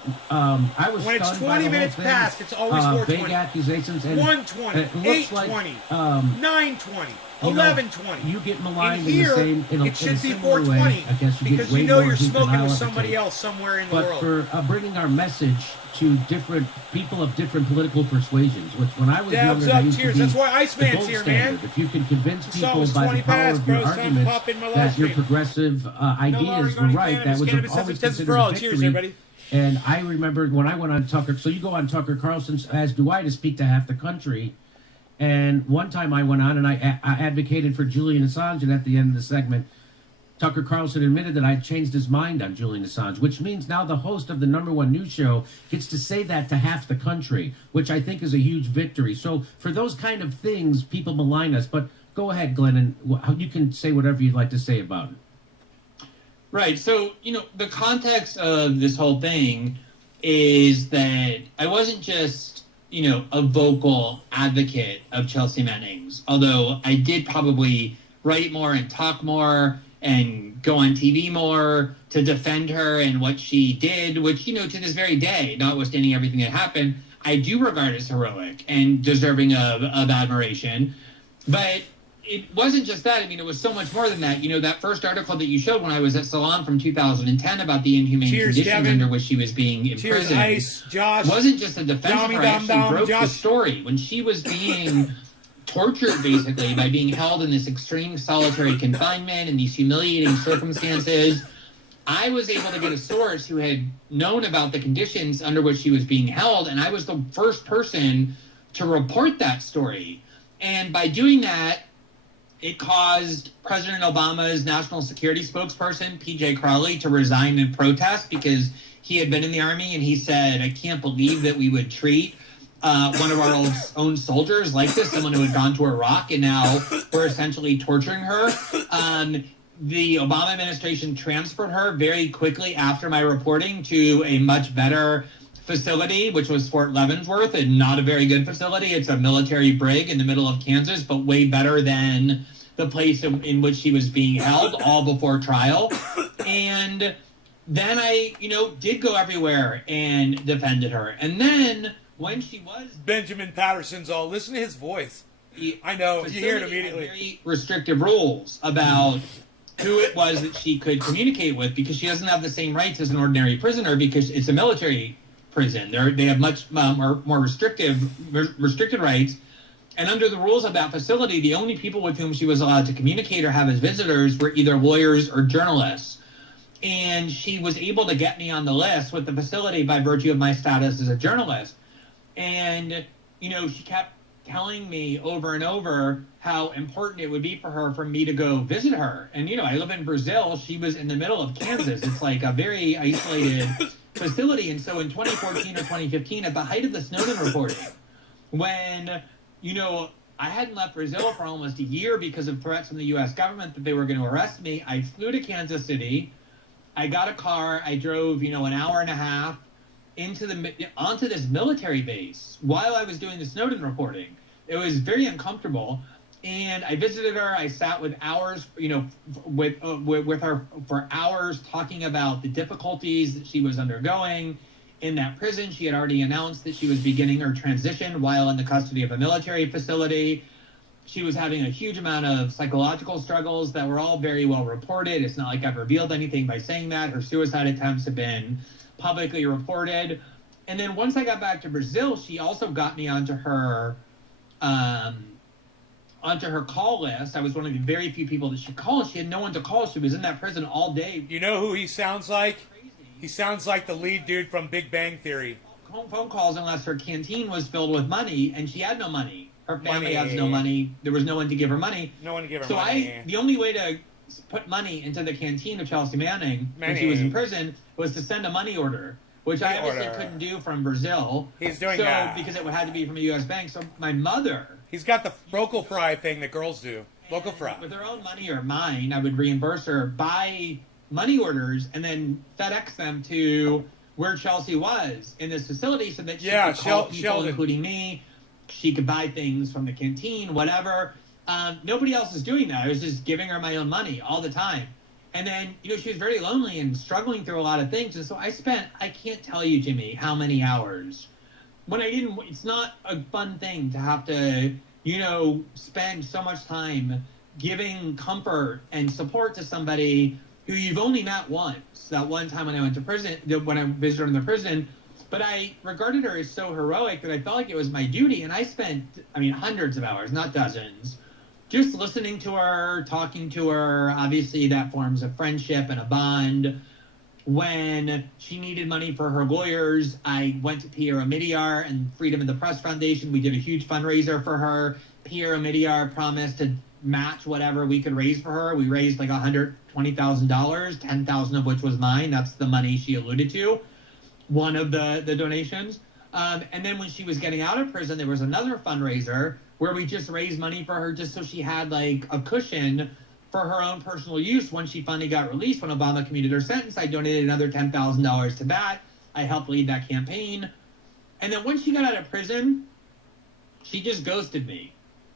I was When it's stunned by 20 the whole minutes thing. past, it's always 420. Big accusations. And 120, it looks 820, like, 920, you know, 1120. you get maligned In in the here, same. it should be 420. 420 I guess you because get way you know more you're heat than smoking I'll with ever somebody take. else somewhere in the But world. for bringing our message to different people of different political persuasions, which when I was Dabs younger, I up, used cheers. to be That's why the Iceman's gold here, man. standard. If you can convince The song people was by 20 the power past, of bro. your It's time to arguments pop in my that last your drink. progressive ideas were right, that was Cannabis has always intensive considered for all. a Cheers, victory. everybody. And I remember when I went on Tucker, so you go on Tucker Carlson's, as do I, to speak to half the country. And one time I went on and I advocated for Julian Assange, and at the end of the segment, Tucker Carlson admitted that I'd changed his mind on Julian Assange, which means now the host of the #1 news show gets to say that to half the country, which I think is a huge victory. So for those kind of things, people malign us. But go ahead, Glenn, and you can say whatever you'd like to say about it. Right. So, the context of this whole thing is that I wasn't just, a vocal advocate of Chelsea Manning's, although I did probably write more and talk more and go on TV more to defend her and what she did, which, to this very day, notwithstanding everything that happened, I do regard as heroic and deserving of admiration. But it wasn't just that. I mean, it was so much more than that. That first article that you showed when I was at Salon from 2010 about the inhumane Cheers, conditions Kevin. under which she was being Cheers, imprisoned Ice, Josh. wasn't just a defense of her. I actually broke the Josh. story. When she was being tortured, basically, by being held in this extreme solitary confinement in these humiliating circumstances, I was able to get a source who had known about the conditions under which she was being held, and I was the first person to report that story. And by doing that, it caused President Obama's national security spokesperson, P.J. Crowley, to resign in protest because he had been in the Army, and he said, I can't believe that we would treat one of our own soldiers like this, someone who had gone to Iraq, and now we're essentially torturing her. The Obama administration transferred her very quickly after my reporting to a much better facility, which was Fort Leavenworth, and not a very good facility. It's a military brig in the middle of Kansas, but way better than the place in which she was being held, all before trial. And then I, did go everywhere and defended her. And then when she was Benjamin Patterson's all. Listen to his voice. I know, you hear it immediately. Very restrictive rules about who it was that she could communicate with, because she doesn't have the same rights as an ordinary prisoner because it's a military prison. They have much more restricted rights. And under the rules of that facility, the only people with whom she was allowed to communicate or have as visitors were either lawyers or journalists. And she was able to get me on the list with the facility by virtue of my status as a journalist. And, she kept telling me over and over how important it would be for me to go visit her. And, I live in Brazil. She was in the middle of Kansas. It's like a very isolated facility. And so in 2014 or 2015, at the height of the Snowden reporting, when, I hadn't left Brazil for almost a year because of threats from the U.S. government that they were going to arrest me, I flew to Kansas City. I got a car. I drove, an hour and a half onto this military base while I was doing the Snowden reporting. It was very uncomfortable, and I visited her. I sat with hours, with her for hours, talking about the difficulties that she was undergoing in that prison. She had already announced that she was beginning her transition while in the custody of a military facility. She was having a huge amount of psychological struggles that were all very well reported. It's not like I've revealed anything by saying that. Her suicide attempts have been publicly reported. And then once I got back to Brazil, she also got me onto her call list. I was one of the very few people that she called. She had no one to call. She was in that prison all day. You know who he sounds like? Crazy. He sounds like the lead dude from Big Bang Theory. Phone calls unless her canteen was filled with money, and she had no money. Her family Money. has no money. There was no one to give her money. No one to give her So money. the only way to put money into the canteen of Chelsea Manning when she was in prison was to send a money order, which I obviously couldn't do from Brazil. He's doing that. Because it had to be from a U.S. bank. So my mother, He's got the local fry thing that girls do. Local fry. with her own money or mine, I would reimburse her, buy money orders, and then FedEx them to where Chelsea was in this facility so that she could call people, Sheldon. including me. She could buy things from the canteen, whatever. Nobody else was doing that. I was just giving her my own money all the time. And then, she was very lonely and struggling through a lot of things. And so I can't tell you, Jimmy, how many hours. It's not a fun thing to have to, spend so much time giving comfort and support to somebody who you've only met once. That one time when I went to prison, when I visited her in the prison. But I regarded her as so heroic that I felt like it was my duty. And I spent, hundreds of hours, not dozens, just listening to her, talking to her. Obviously, that forms a friendship and a bond. When she needed money for her lawyers, I went to Pierre Omidyar and Freedom of the Press Foundation. We did a huge fundraiser for her. Pierre Omidyar promised to match whatever we could raise for her. We raised like $120,000, $10,000 of which was mine. That's the money she alluded to, one of the donations. And then when she was getting out of prison, there was another fundraiser where we just raised money for her just so she had like a cushion for her own personal use when she finally got released. When Obama commuted her sentence, I donated another $10,000 to that. I helped lead that campaign. And then when she got out of prison, she just ghosted me.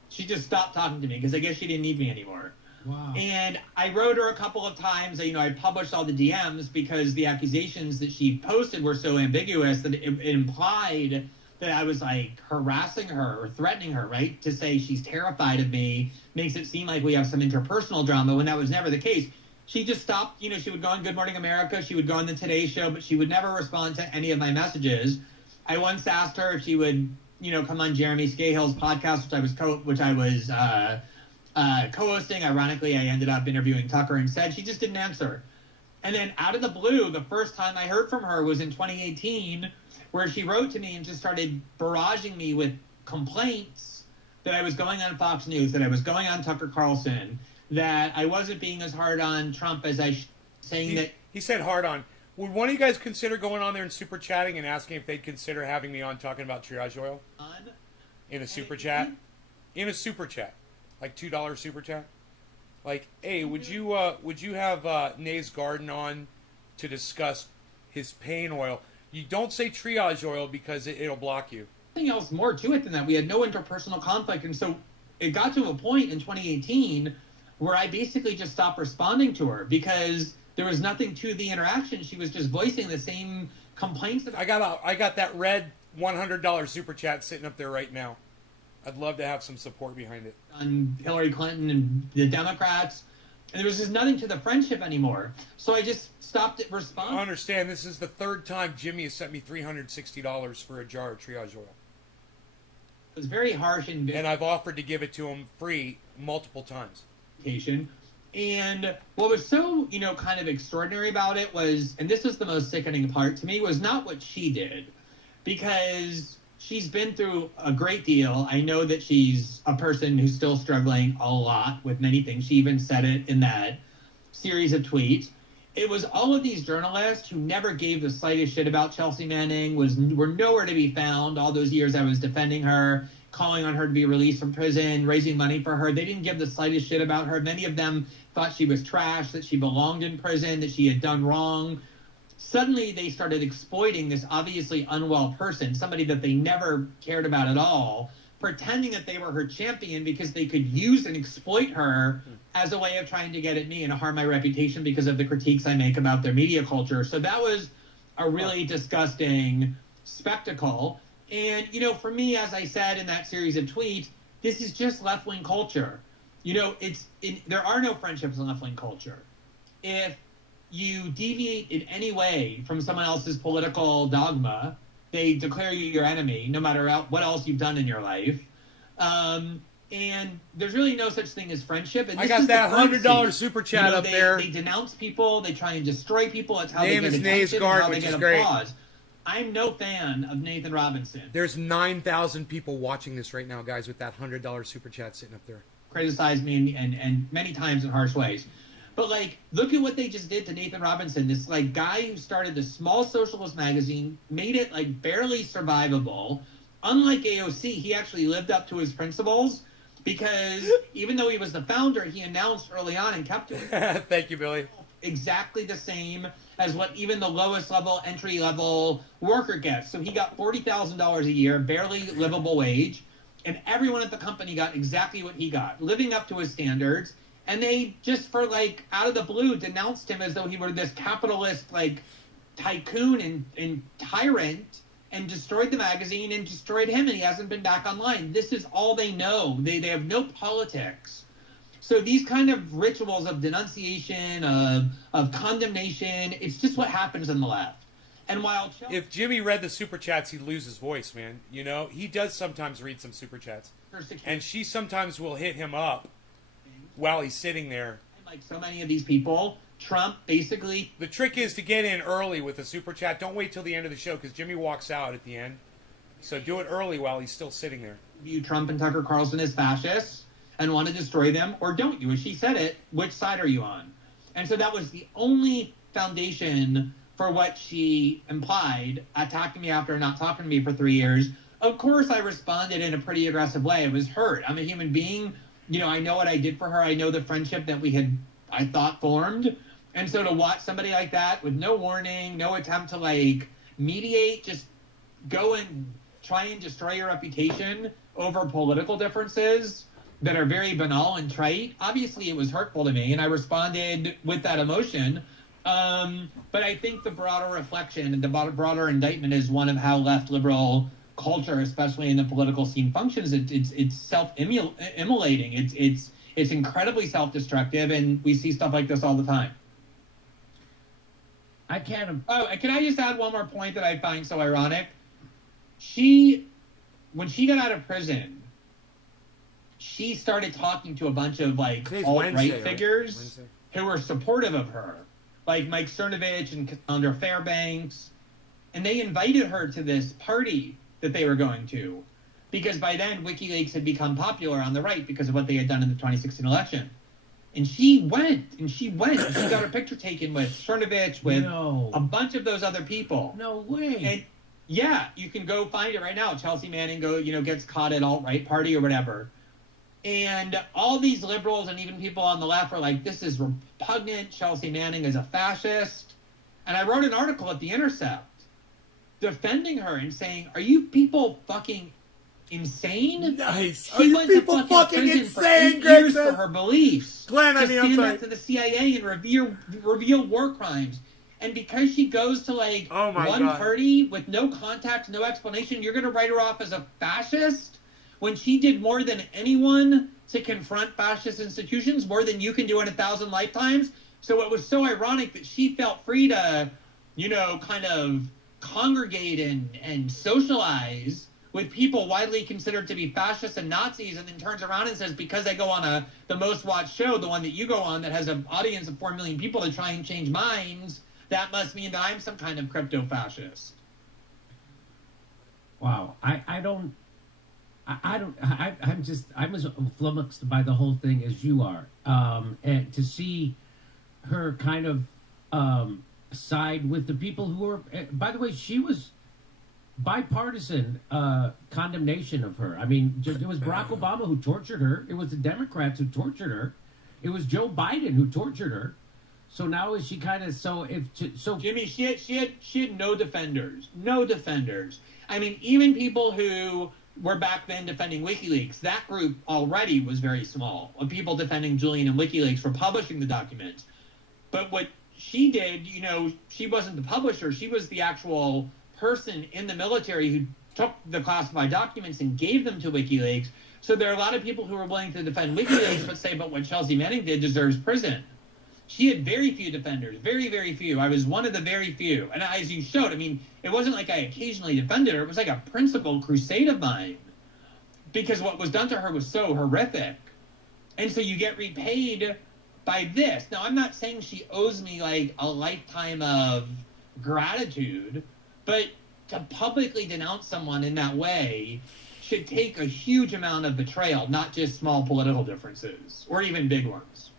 She just stopped talking to me because I guess she didn't need me anymore. Wow. And I wrote her a couple of times. I published all the DMs because the accusations that she posted were so ambiguous that it implied that I was like harassing her or threatening her, right? To say she's terrified of me makes it seem like we have some interpersonal drama when that was never the case. She just stopped, she would go on Good Morning America, she would go on the Today Show, but she would never respond to any of my messages. I once asked her if she would, come on Jeremy Scahill's podcast, which I was co-hosting. Ironically, I ended up interviewing Tucker instead. She just didn't answer. And then out of the blue, the first time I heard from her was in 2018, where she wrote to me and just started barraging me with complaints that I was going on Fox News, that I was going on Tucker Carlson, that I wasn't being as hard on Trump as He said hard on. Would one of you guys consider going on there and super chatting and asking if they'd consider having me on talking about triage oil? In a super chat? In a super chat. Like $2 super chat? Like, hey, would you have Nays Garden on to discuss his pain oil? You don't say triage oil because it'll block you. Nothing else more to it than that. We had no interpersonal conflict. And so it got to a point in 2018 where I basically just stopped responding to her because there was nothing to the interaction. She was just voicing the same complaints. I got that red $100 super chat sitting up there right now. I'd love to have some support behind it. On Hillary Clinton and the Democrats, and there was just nothing to the friendship anymore. So I just stopped it responding. I understand this is the third time Jimmy has sent me $360 for a jar of triage oil. It was very harsh and I've offered to give it to him free multiple times. And what was so, kind of extraordinary about it was, and this was the most sickening part to me, was not what she did. Because she's been through a great deal. I know that she's a person who's still struggling a lot with many things. She even said it in that series of tweets. It was all of these journalists who never gave the slightest shit about Chelsea Manning, were nowhere to be found all those years I was defending her, calling on her to be released from prison, raising money for her. They didn't give the slightest shit about her. Many of them thought she was trash, that she belonged in prison, that she had done wrong. Suddenly they started exploiting this obviously unwell person, somebody that they never cared about at all, pretending that they were her champion because they could use and exploit her as a way of trying to get at me and harm my reputation because of the critiques I make about their media culture. So that was a really disgusting spectacle. And, for me, as I said in that series of tweets, this is just left-wing culture. There are no friendships in left-wing culture. If you deviate in any way from someone else's political dogma, they declare you your enemy, no matter what else you've done in your life. And there's really no such thing as friendship. And I got that $100 super chat up there. They denounce people. They try and destroy people. That's how Name they get is attention, Naysgard, how they which get is great. applause. I'm no fan of Nathan Robinson. There's 9,000 people watching this right now, guys, with that $100 super chat sitting up there. Criticized me and many times in harsh ways. But, look at what they just did to Nathan Robinson, this, guy who started this small socialist magazine, made it, barely survivable. Unlike AOC, he actually lived up to his principles because even though he was the founder, he announced early on and kept it. Thank you, Billy. Exactly the same as what even the lowest level, entry level worker gets. So he got $40,000 a year, barely livable wage, and everyone at the company got exactly what he got, living up to his standards. And they just out of the blue denounced him as though he were this capitalist tycoon and tyrant, and destroyed the magazine and destroyed him, and he hasn't been back online. This is all they know. They have no politics. So these kind of rituals of denunciation, of condemnation, it's just what happens in the left. And while if Jimmy read the super chats, he'd lose his voice, man. He does sometimes read some super chats, and she sometimes will hit him up while he's sitting there. Like so many of these people, Trump basically... The trick is to get in early with a super chat. Don't wait till the end of the show because Jimmy walks out at the end. So do it early while he's still sitting there. View Trump and Tucker Carlson as fascists and want to destroy them, or don't you? As she said it, which side are you on? And so that was the only foundation for what she implied, attacking me after not talking to me for 3 years. Of course, I responded in a pretty aggressive way. I was hurt. I'm a human being. I know what I did for her. I know the friendship that we had, I thought, formed. And so to watch somebody like that with no warning, no attempt to, mediate, just go and try and destroy your reputation over political differences that are very banal and trite, obviously it was hurtful to me, and I responded with that emotion. But I think the broader reflection and the broader indictment is one of how left liberal culture, especially in the political scene, functions. It's self-immolating. It's incredibly self-destructive, and we see stuff like this all the time. I can't. Oh, can I just add one more point that I find so ironic? When she got out of prison, she started talking to a bunch of alt-right figures who were supportive of her, like Mike Cernovich and Cassandra Fairbanks, and they invited her to this party that they were going to, because by then WikiLeaks had become popular on the right because of what they had done in the 2016 election. And she went, and she got her picture taken with Cernovich, with a bunch of those other people. No way. And yeah, you can go find it right now. Chelsea Manning gets caught at alt-right party or whatever. And all these liberals and even people on the left are like, this is repugnant. Chelsea Manning is a fascist. And I wrote an article at The Intercept defending her and saying, are you people fucking insane? Nice. She went to fucking prison for 8 years for her beliefs. Glenn, to stand up to the CIA and reveal war crimes. And because she goes to like Oh my one God. party with no contact, no explanation, you're going to write her off as a fascist when she did more than anyone to confront fascist institutions, more than you can do in 1,000 lifetimes. So it was so ironic that she felt free to, you know, kind of congregate and socialize with people widely considered to be fascists and Nazis, and then turns around and says, because I go on the most watched show, the one that you go on that has an audience of 4 million people to try and change minds, that must mean that I'm some kind of crypto-fascist. Wow. I'm as flummoxed by the whole thing as you are. And to see her kind of side with the people who were, by the way, she was bipartisan condemnation of her. I mean, it was Barack Obama who tortured her. It was the Democrats who tortured her. It was Joe Biden who tortured her. So now is she kind of Jimmy, she had no defenders. No defenders. I mean, even people who were back then defending WikiLeaks, that group already was very small of people defending Julian and WikiLeaks for publishing the documents. But what she did, you know, she wasn't the publisher. She was the actual person in the military who took the classified documents and gave them to WikiLeaks. So there are a lot of people who are willing to defend WikiLeaks but say, but what Chelsea Manning did deserves prison. She had very few defenders, very, very few. I was one of the very few. And as you showed, I mean, it wasn't like I occasionally defended her. It was like a principal crusade of mine because what was done to her was so horrific. And so you get repaid by this. Now, I'm not saying she owes me like a lifetime of gratitude, but to publicly denounce someone in that way should take a huge amount of betrayal, not just small political differences or even big ones.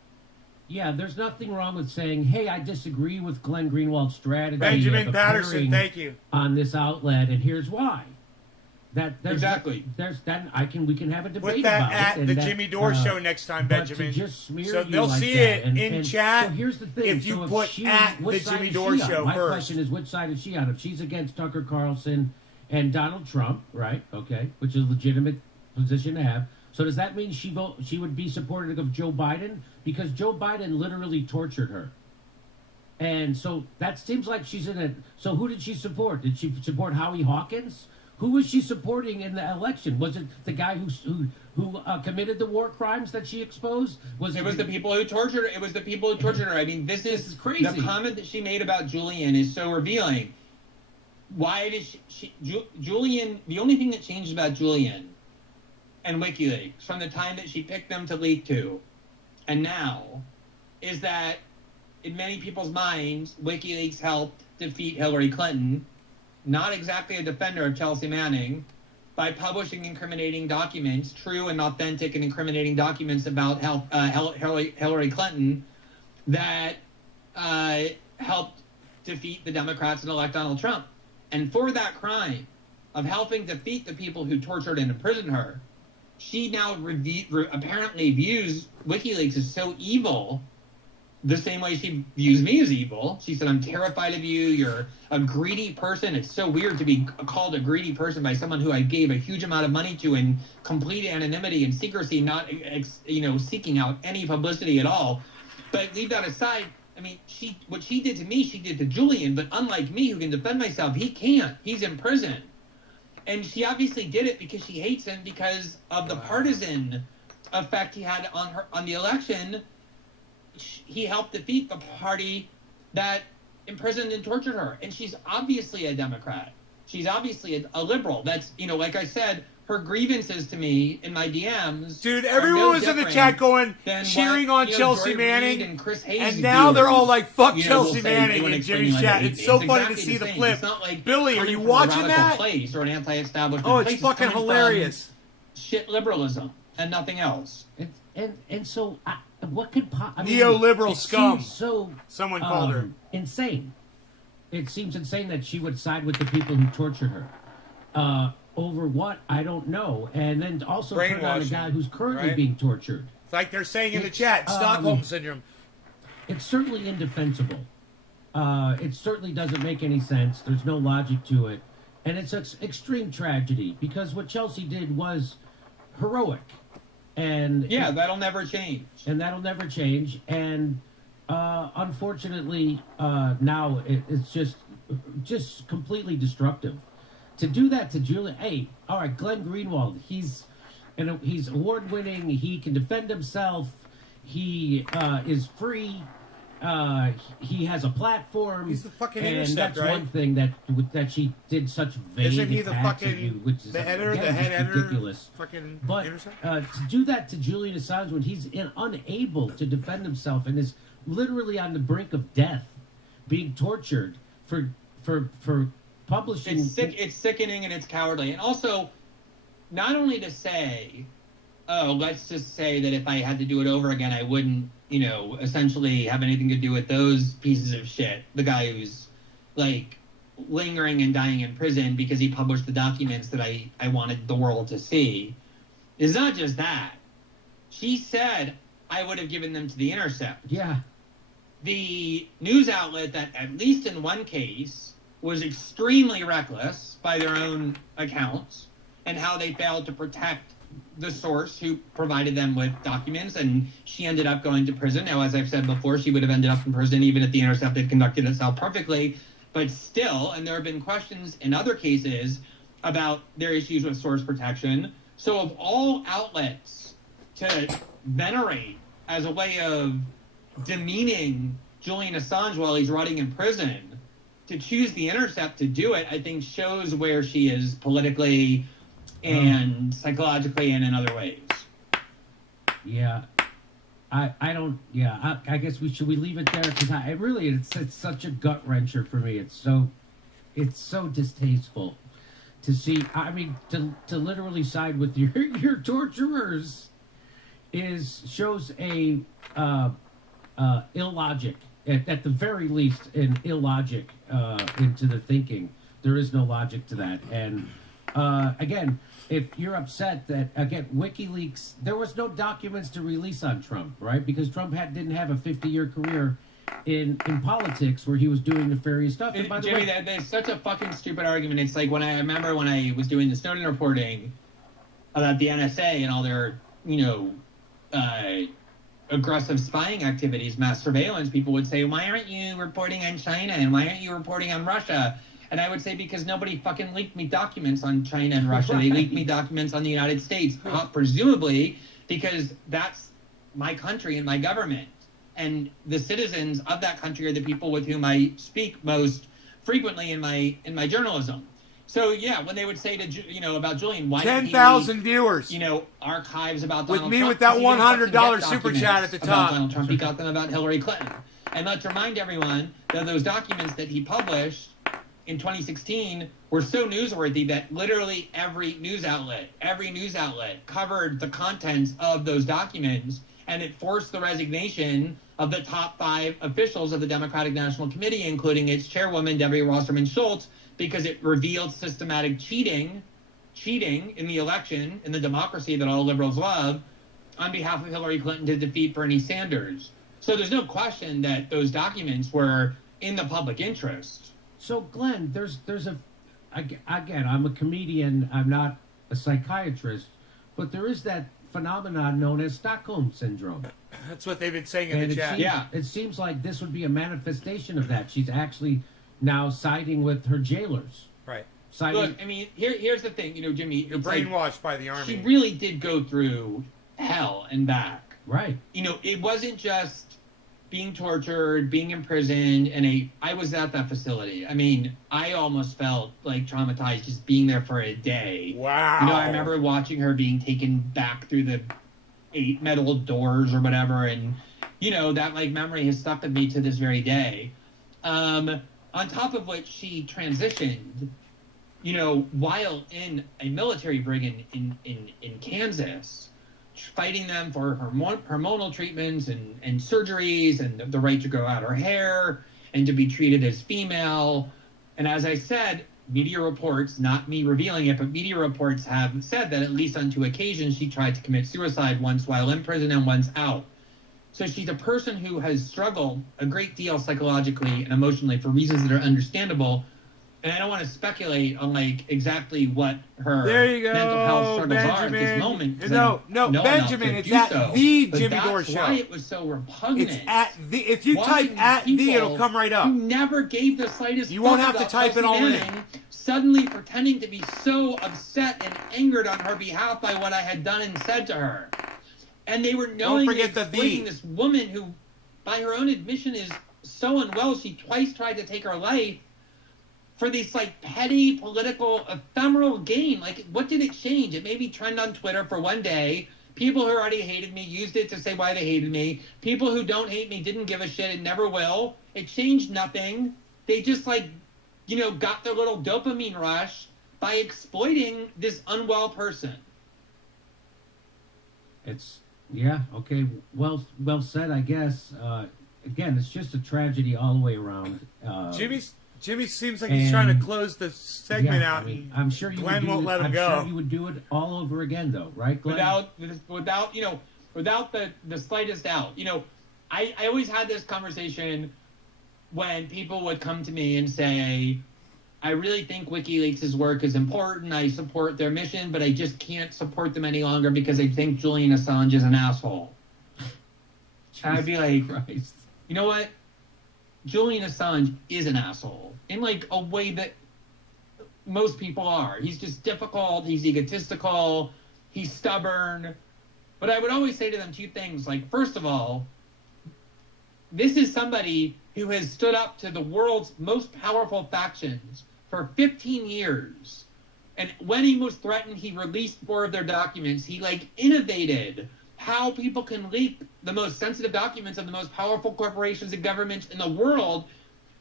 Yeah, there's nothing wrong with saying, hey, I disagree with Glenn Greenwald's strategy Benjamin of Patterson, appearing thank you. on this outlet, and here's why. Exactly. We can have a debate Put that about at it. the Jimmy Dore show next time, but Benjamin. to just smear So you they'll like see that, it in chat So here's the thing. if you so put she, at which the side Jimmy is Dore she on? show My first. question is, which side is she on? If she's against Tucker Carlson and Donald Trump, right? Okay, which is a legitimate position to have. So does that mean she would be supportive of Joe Biden? Because Joe Biden literally tortured her. And so that seems like she's in a... So who did she support? Did she support Howie Hawkins? Who was she supporting in the election? Was it the guy who committed the war crimes that she exposed? It was the people who tortured her. It was the people who tortured her. I mean, this is crazy. The comment that she made about Julian is so revealing. Why did Julian... The only thing that changed about Julian and WikiLeaks from the time that she picked them to leak to and now is that in many people's minds, WikiLeaks helped defeat Hillary Clinton, not exactly a defender of Chelsea Manning, by publishing incriminating documents, true and authentic and incriminating documents about Hillary Clinton that helped defeat the Democrats and elect Donald Trump. And for that crime of helping defeat the people who tortured and imprisoned her, she now apparently views WikiLeaks as so evil the same way she views me as evil. She said, I'm terrified of you. You're a greedy person. It's so weird to be called a greedy person by someone who I gave a huge amount of money to in complete anonymity and secrecy, not seeking out any publicity at all. But leave that aside. I mean, what she did to me, she did to Julian. But unlike me, who can defend myself, he can't. He's in prison. And she obviously did it because she hates him because of the partisan effect he had on the election. He helped defeat the party that imprisoned and tortured her. And she's obviously a Democrat. She's obviously a liberal. That's, like I said, her grievances to me in my DMs. Dude, everyone was in the chat going, cheering on Chelsea Manning. And now they're all like, fuck Chelsea Manning in Jimmy's chat. It's so funny to see the flip. It's not like Billy, are you watching that? Place or an anti-establishment Oh, place. it's fucking hilarious. Shit liberalism and nothing else. And so... what could neoliberal scum? So someone called her insane. It seems insane that she would side with the people who tortured her. Over what? I don't know. And then also turn on a guy who's currently being tortured. It's like they're saying in the chat, Stockholm syndrome. It's certainly indefensible. It certainly doesn't make any sense. There's no logic to it, and it's an extreme tragedy because what Chelsea did was heroic. And yeah, that'll never change. And that'll never change. And Unfortunately, now it's just completely destructive. To do that to Julian, hey, all right, Glenn Greenwald, he's award winning. He can defend himself. He is free. He has a platform. He's the fucking and Intercept, that's right? one thing that she did such vague Isn't he the attacks at fucking you, which is the header, again, the head just editor, ridiculous. fucking But Intercept? to do that to Julian Assange when he's unable to defend himself and is literally on the brink of death, being tortured for publishing. It's sick. It's sickening and it's cowardly. And also, not only to say, oh, let's just say that if I had to do it over again, I wouldn't, essentially have anything to do with those pieces of shit. The guy who's like lingering and dying in prison because he published the documents that I wanted the world to see. It's not just that. She said I would have given them to the Intercept. Yeah. The news outlet that, at least in one case, was extremely reckless by their own accounts and how they failed to protect the source who provided them with documents, and she ended up going to prison. Now, as I've said before, she would have ended up in prison even if the Intercept had conducted itself perfectly, but still, and there have been questions in other cases about their issues with source protection. So of all outlets to venerate as a way of demeaning Julian Assange while he's rotting in prison, to choose the Intercept to do it, I think shows where she is politically and psychologically and in other ways. Yeah. I don't. Yeah. I guess we leave it there because it's such a gut wrencher for me. It's so distasteful to see. I mean, to literally side with your torturers shows a illogic, at the very least, an illogic into the thinking. There is no logic to that. And again, if you're upset that, again, WikiLeaks, there was no documents to release on Trump, right? Because Trump didn't have a 50-year career in politics where he was doing nefarious stuff. And by the Jimmy, way, that's such a fucking stupid argument. It's like when I was doing the Snowden reporting about the NSA and all their, aggressive spying activities, mass surveillance, people would say, why aren't you reporting on China and why aren't you reporting on Russia? And I would say, because nobody fucking leaked me documents on China and Russia. They leaked me documents on the United States, presumably because that's my country and my government. And the citizens of that country are the people with whom I speak most frequently in my journalism. So, yeah, when they would say to, about Julian, why 10,000 viewers. Archives about With Donald me Trump, with that because he didn't $100 fucking get super chat documents at the about top. Donald Trump. He got them about Hillary Clinton. And let's remind everyone that those documents that he published in 2016 were so newsworthy that literally every news outlet covered the contents of those documents, and it forced the resignation of the top 5 officials of the Democratic National Committee, including its chairwoman, Debbie Wasserman Schultz, because it revealed systematic cheating in the election, in the democracy that all liberals love, on behalf of Hillary Clinton to defeat Bernie Sanders. So there's no question that those documents were in the public interest. So, Glenn, again, I'm a comedian, I'm not a psychiatrist, but there is that phenomenon known as Stockholm Syndrome. That's what they've been saying in And the chat. it seems like this would be a manifestation of that. She's actually now siding with her jailers. Right. Look, I mean, here's the thing, Jimmy. You're brainwashed by the army. She really did go through hell and back. Right. It wasn't just being tortured, being imprisoned, and I was at that facility. I mean, I almost felt like traumatized just being there for a day. Wow. I remember watching her being taken back through the 8 metal doors or whatever, and that memory has stuck with me to this very day. On top of which she transitioned, while in a military brig in Kansas, fighting them for hormonal treatments and surgeries and the right to grow out her hair and to be treated as female. And as I said, media reports, not me revealing it, but media reports have said that at least on 2 occasions she tried to commit suicide, once while in prison and once out. So she's a person who has struggled a great deal psychologically and emotionally for reasons that are understandable. and I don't want to speculate on like exactly what her There you go, mental health struggles are at Benjamin. this moment. 'cause No, I don't know Benjamin, enough it's to at do so. the But Jimmy Dore that's Show. why it was so repugnant. It's at the. If you type Watching at the, people it'll come right up. Who never gave the slightest. You won't fuck have to about type it Chelsea all in. Manning, suddenly pretending to be so upset and angered on her behalf by what I had done and said to her. And they were knowingly forget the exploiting the. this woman who, by her own admission, is so unwell. She twice tried to take her life for this like petty political ephemeral gain. Like, what did it change? It made me trend on Twitter for one day. People who already hated me used it to say why they hated me. People who don't hate me didn't give a shit and never will. It changed nothing. They just got their little dopamine rush by exploiting this unwell person. It's okay. Well said, I guess. Again, it's just a tragedy all the way around. Jimmy seems like he's trying to close the segment out. I mean, I'm sure you Glenn would won't let him I'm go. sure you would do it all over again, though, right, Glenn? Without the slightest doubt. I always had this conversation when people would come to me and say, I really think WikiLeaks' work is important. I support their mission, but I just can't support them any longer because I think Julian Assange is an asshole. And I'd be like, Christ. you know what? Julian Assange is an asshole in like a way that most people are. He's just difficult. He's egotistical. He's stubborn. But I would always say to them two things. Like, first of all, this is somebody who has stood up to the world's most powerful factions for 15 years. And when he was threatened, he released more of their documents. He innovated how people can leak the most sensitive documents of the most powerful corporations and governments in the world.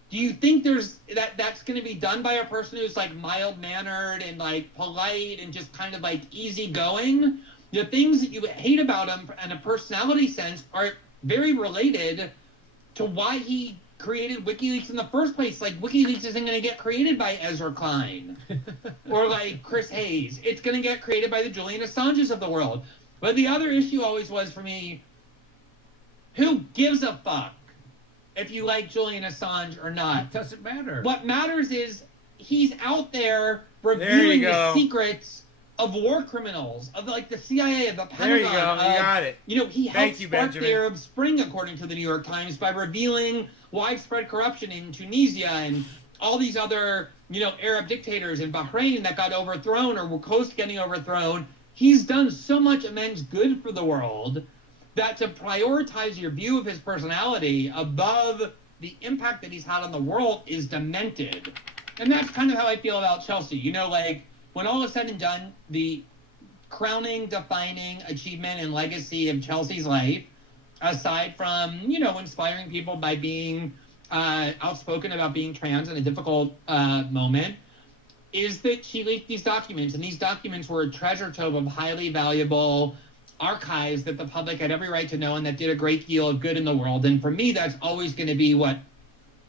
Do you think that's going to be done by a person who's mild-mannered and polite and just kind of easygoing? The things that you hate about him in a personality sense are very related to why he created WikiLeaks in the first place. WikiLeaks isn't going to get created by Ezra Klein or Chris Hayes. It's going to get created by the Julian Assanges of the world. But the other issue always was for me, who gives a fuck if you like Julian Assange or not? It doesn't matter. What matters is he's out there revealing the secrets of war criminals, of the CIA, of the Pentagon. There you go. You got it. He helped spark Benjamin. the Arab Spring, according to the New York Times, by revealing widespread corruption in Tunisia and all these other, Arab dictators in Bahrain that got overthrown or were close to getting overthrown. He's done so much immense good for the world that to prioritize your view of his personality above the impact that he's had on the world is demented. And that's kind of how I feel about Chelsea. When all is said and done, the crowning, defining achievement and legacy of Chelsea's life, aside from, inspiring people by being outspoken about being trans in a difficult moment, is that she leaked these documents. And these documents were a treasure trove of highly valuable archives that the public had every right to know and that did a great deal of good in the world. And for me, that's always going to be what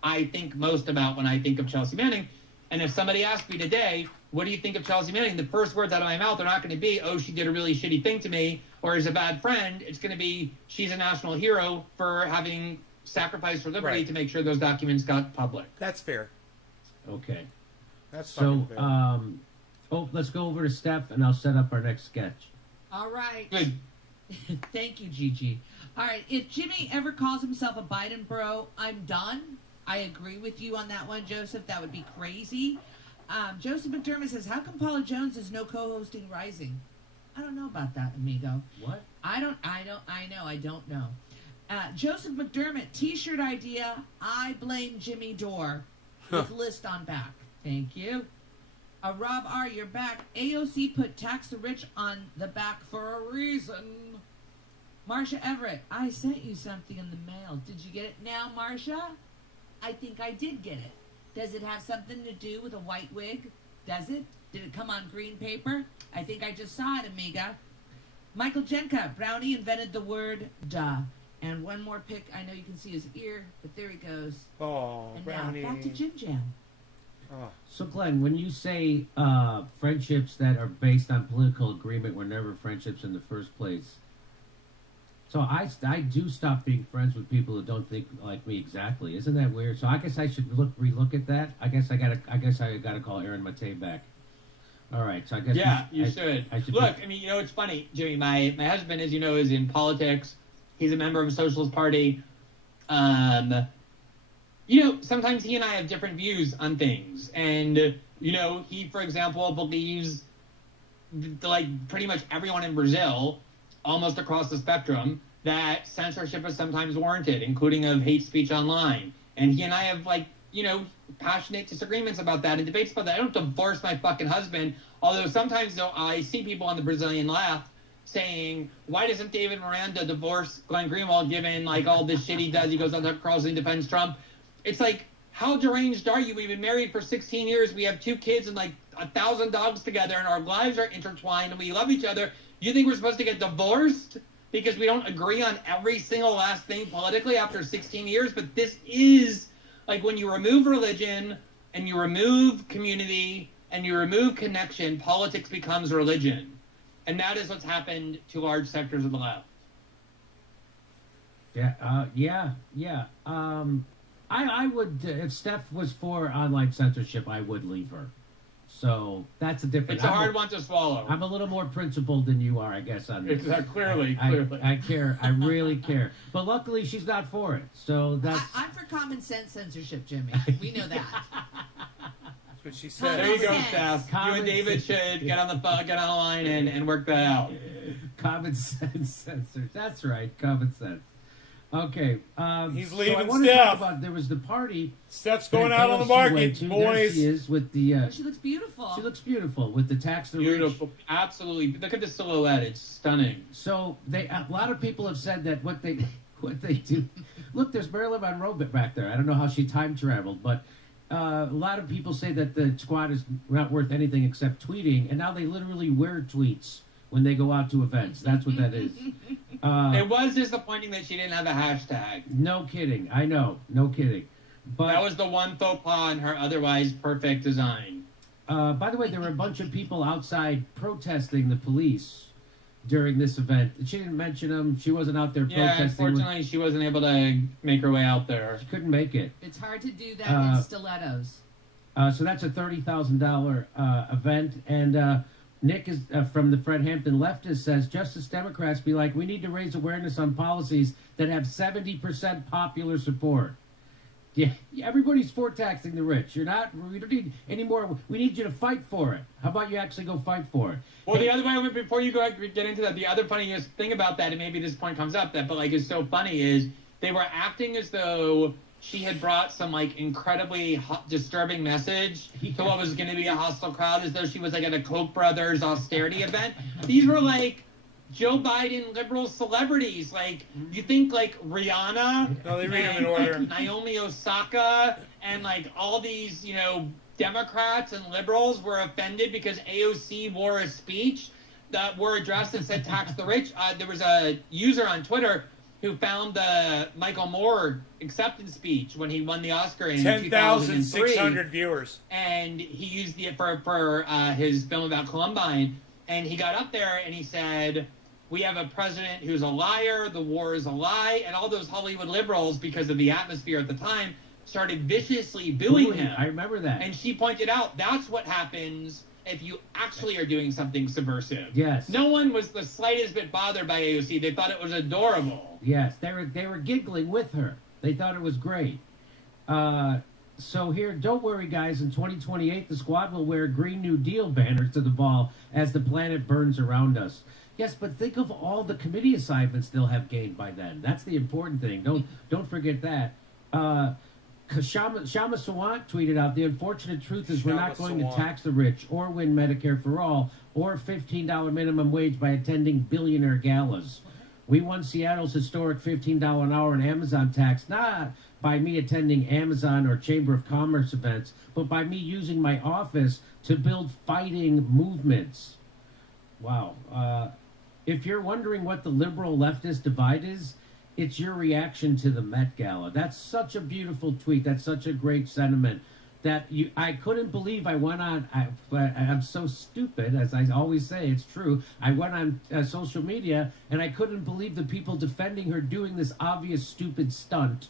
I think most about when I think of Chelsea Manning. And if somebody asked me today, what do you think of Chelsea Manning? The first words out of my mouth are not going to be, oh, she did a really shitty thing to me, or is a bad friend. It's going to be, she's a national hero for having sacrificed her liberty to make sure those documents got public. That's fair. Okay. That's So, fair. let's go over to Steph, and I'll set up our next sketch. All right. Good. Thank you, Gigi. All right. If Jimmy ever calls himself a Biden bro, I'm done. I agree with you on that one, Joseph. That would be crazy. Joseph McDermott says, how come Paula Jones is no co-hosting Rising? I don't know about that, amigo. What? I don't know. Joseph McDermott, t-shirt idea, I blame Jimmy Dore, with list on back. Thank you. Rob R., you're back. AOC put tax the rich on the back for a reason. Marsha Everett, I sent you something in the mail. Did you get it now, Marsha? I think I did get it. Does it have something to do with a white wig? Does it? Did it come on green paper? I think I just saw it, amiga. Michael Jenka, Brownie invented the word duh. And one more pick. I know you can see his ear, but there he goes. Oh, And Brownie. now, back to Jim Jam. Oh. So, Glenn, when you say friendships that are based on political agreement were never friendships in the first place, So I do stop being friends with people who don't think like me exactly. Isn't that weird? So I guess I should relook at that. I guess I gotta call Aaron Matei back. All right. So I guess you should. Look, I mean, it's funny, Jimmy. My husband, as you know, is in politics. He's a member of a Socialist Party. Sometimes he and I have different views on things, and he, for example, believes like pretty much everyone in Brazil, almost across the spectrum, that censorship is sometimes warranted, including of hate speech online. And he and I have passionate disagreements about that and debates about that. I don't divorce my fucking husband, although sometimes though I see people on the Brazilian left saying, why doesn't David Miranda divorce Glenn Greenwald given like all this shit he does? He goes on Tucker Carlson, defends Trump. It's like, how deranged are you? We've been married for 16 years. We have 2 kids and like 1,000 dogs together, and our lives are intertwined and we love each other. You think we're supposed to get divorced because we don't agree on every single last thing politically after 16 years? But this is like when you remove religion and you remove community and you remove connection, politics becomes religion. And that is what's happened to large sectors of the left. Yeah. I would, if Steph was for online censorship, I would leave her. So that's a different. It's a hard one to swallow. I'm a little more principled than you are, I guess, on this. Clearly. I care. I really care. But luckily, she's not for it. So that's. I'm for common sense censorship, Jimmy. We know that. That's what she said. There you go, Steph. You and David should get on the line and work that out. Common sense censors. That's right. Common sense. Okay. He's leaving. So I want to talk Steph. about, there was the party. Steph's going out on the market, boys. There she is with the. She looks beautiful. She looks beautiful with the tax the rich. Beautiful, absolutely. Look at the silhouette; it's stunning. So a lot of people have said that what they do. Look, there's Marilyn Monroe back there. I don't know how she time traveled, but a lot of people say that the squad is not worth anything except tweeting, and now they literally wear tweets when they go out to events. That's what that is. It was disappointing that she didn't have a hashtag. No kidding. I know. No kidding. But that was the one faux pas in her otherwise perfect design. By the way, there were a bunch of people outside protesting the police during this event. She didn't mention them. She wasn't out there protesting. Unfortunately, she wasn't able to make her way out there. She couldn't make it. It's hard to do that in stilettos. So that's a $30,000 event. And Nick is from the Fred Hampton leftist says, Justice Democrats be like, we need to raise awareness on policies that have 70% popular support. Yeah, everybody's for taxing the rich. We don't need any more. We need you to fight for it. How about you actually go fight for it? Well, the other way, before you get into that, the other funniest thing about that, and maybe this point comes up, is so funny, is they were acting as though she had brought some incredibly disturbing message to what was going to be a hostile crowd, as though she was at a Koch brothers austerity event. These were Joe Biden liberal celebrities. You think Rihanna, no, they read them in order. Naomi Osaka, and all these Democrats and liberals were offended because AOC wore a speech that were addressed and said tax the rich. There was a user on Twitter who found the Michael Moore acceptance speech when he won the Oscar in 10,600 viewers. And he used it for his film about Columbine. And he got up there and he said, we have a president who's a liar, the war is a lie, and all those Hollywood liberals, because of the atmosphere at the time, started viciously booing him. I remember that. And she pointed out, that's what happens if you actually are doing something subversive. Yes. No one was the slightest bit bothered by AOC. They thought it was adorable. Yes, they were giggling with her. They thought it was great. So here, don't worry, guys. In 2028, the squad will wear Green New Deal banners to the ball as the planet burns around us. Yes, but think of all the committee assignments they'll have gained by then. That's the important thing. Don't forget that. Shama Sawant tweeted out, the unfortunate truth is we're not going to tax the rich or win Medicare for all or $15 minimum wage by attending billionaire galas. We won Seattle's historic $15 an hour in Amazon tax, not by me attending Amazon or Chamber of Commerce events, but by me using my office to build fighting movements. Wow. If you're wondering what the liberal leftist divide is, it's your reaction to the Met Gala. That's such a beautiful tweet. That's such a great sentiment. I couldn't believe I went on. I'm so stupid, as I always say. It's true. I went on social media and I couldn't believe the people defending her doing this obvious stupid stunt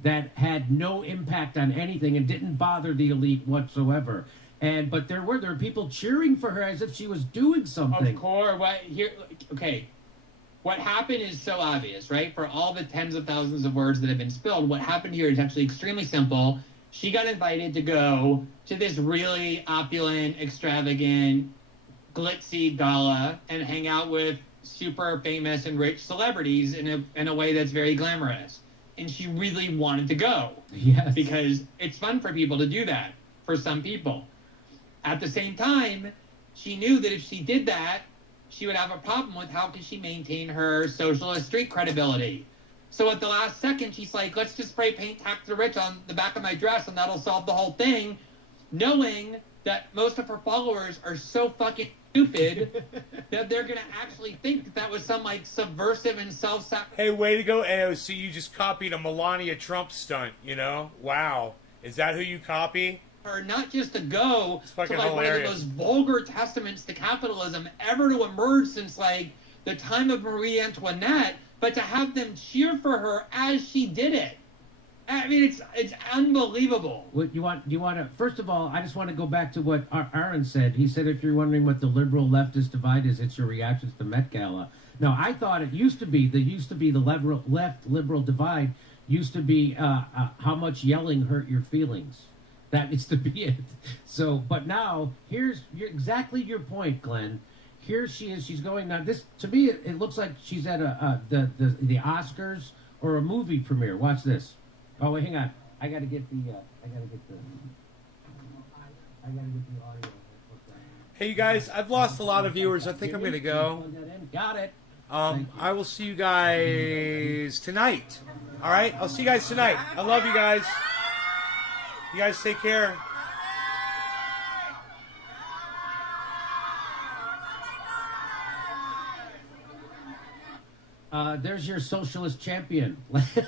that had no impact on anything and didn't bother the elite whatsoever. But there were people cheering for her as if she was doing something. Of course. What happened is so obvious, right? For all the tens of thousands of words that have been spilled, what happened here is actually extremely simple. She got invited to go to this really opulent, extravagant, glitzy gala and hang out with super famous and rich celebrities in a way that's very glamorous. And she really wanted to go. Yes. Because it's fun for people to do that, for some people. At the same time, she knew that if she did that, she would have a problem with how could she maintain her socialist street credibility. So at the last second, she's like, let's just spray paint tax the rich on the back of my dress and that'll solve the whole thing, knowing that most of her followers are so fucking stupid that they're going to actually think that was some, like, subversive and self-sacrifice. Hey, way to go, AOC. You just copied a Melania Trump stunt, you know? Wow. Is that who you copy? Or not just to go to, like, hilarious. one of the most vulgar testaments to capitalism ever to emerge since, like, the time of Marie Antoinette, but to have them cheer for her as she did it. I mean, it's unbelievable. What you want to? First of all, I just want to go back to what Aaron said. He said, if you're wondering what the liberal leftist divide is, it's your reactions to Met Gala. No, I thought it used to be the left liberal divide used to be how much yelling hurt your feelings. That is to be it. So, but now here's exactly your point, Glenn. Here she is. She's going now. This to me, it looks like she's at the Oscars or a movie premiere. Watch this. Oh, wait, hang on. I gotta get the audio. Hey, you guys, I've lost a lot of viewers. I think I'm going to go. Got it. I will see you guys tonight. All right? I'll see you guys tonight. I love you guys. You guys take care. There's your socialist champion.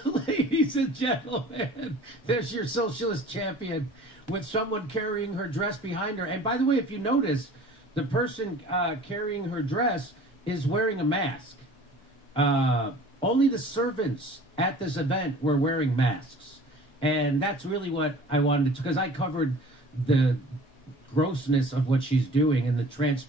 Ladies and gentlemen, there's your socialist champion with someone carrying her dress behind her. And by the way, if you notice, the person carrying her dress is wearing a mask. Only the servants at this event were wearing masks. And that's really what I wanted to, because I covered the grossness of what she's doing and the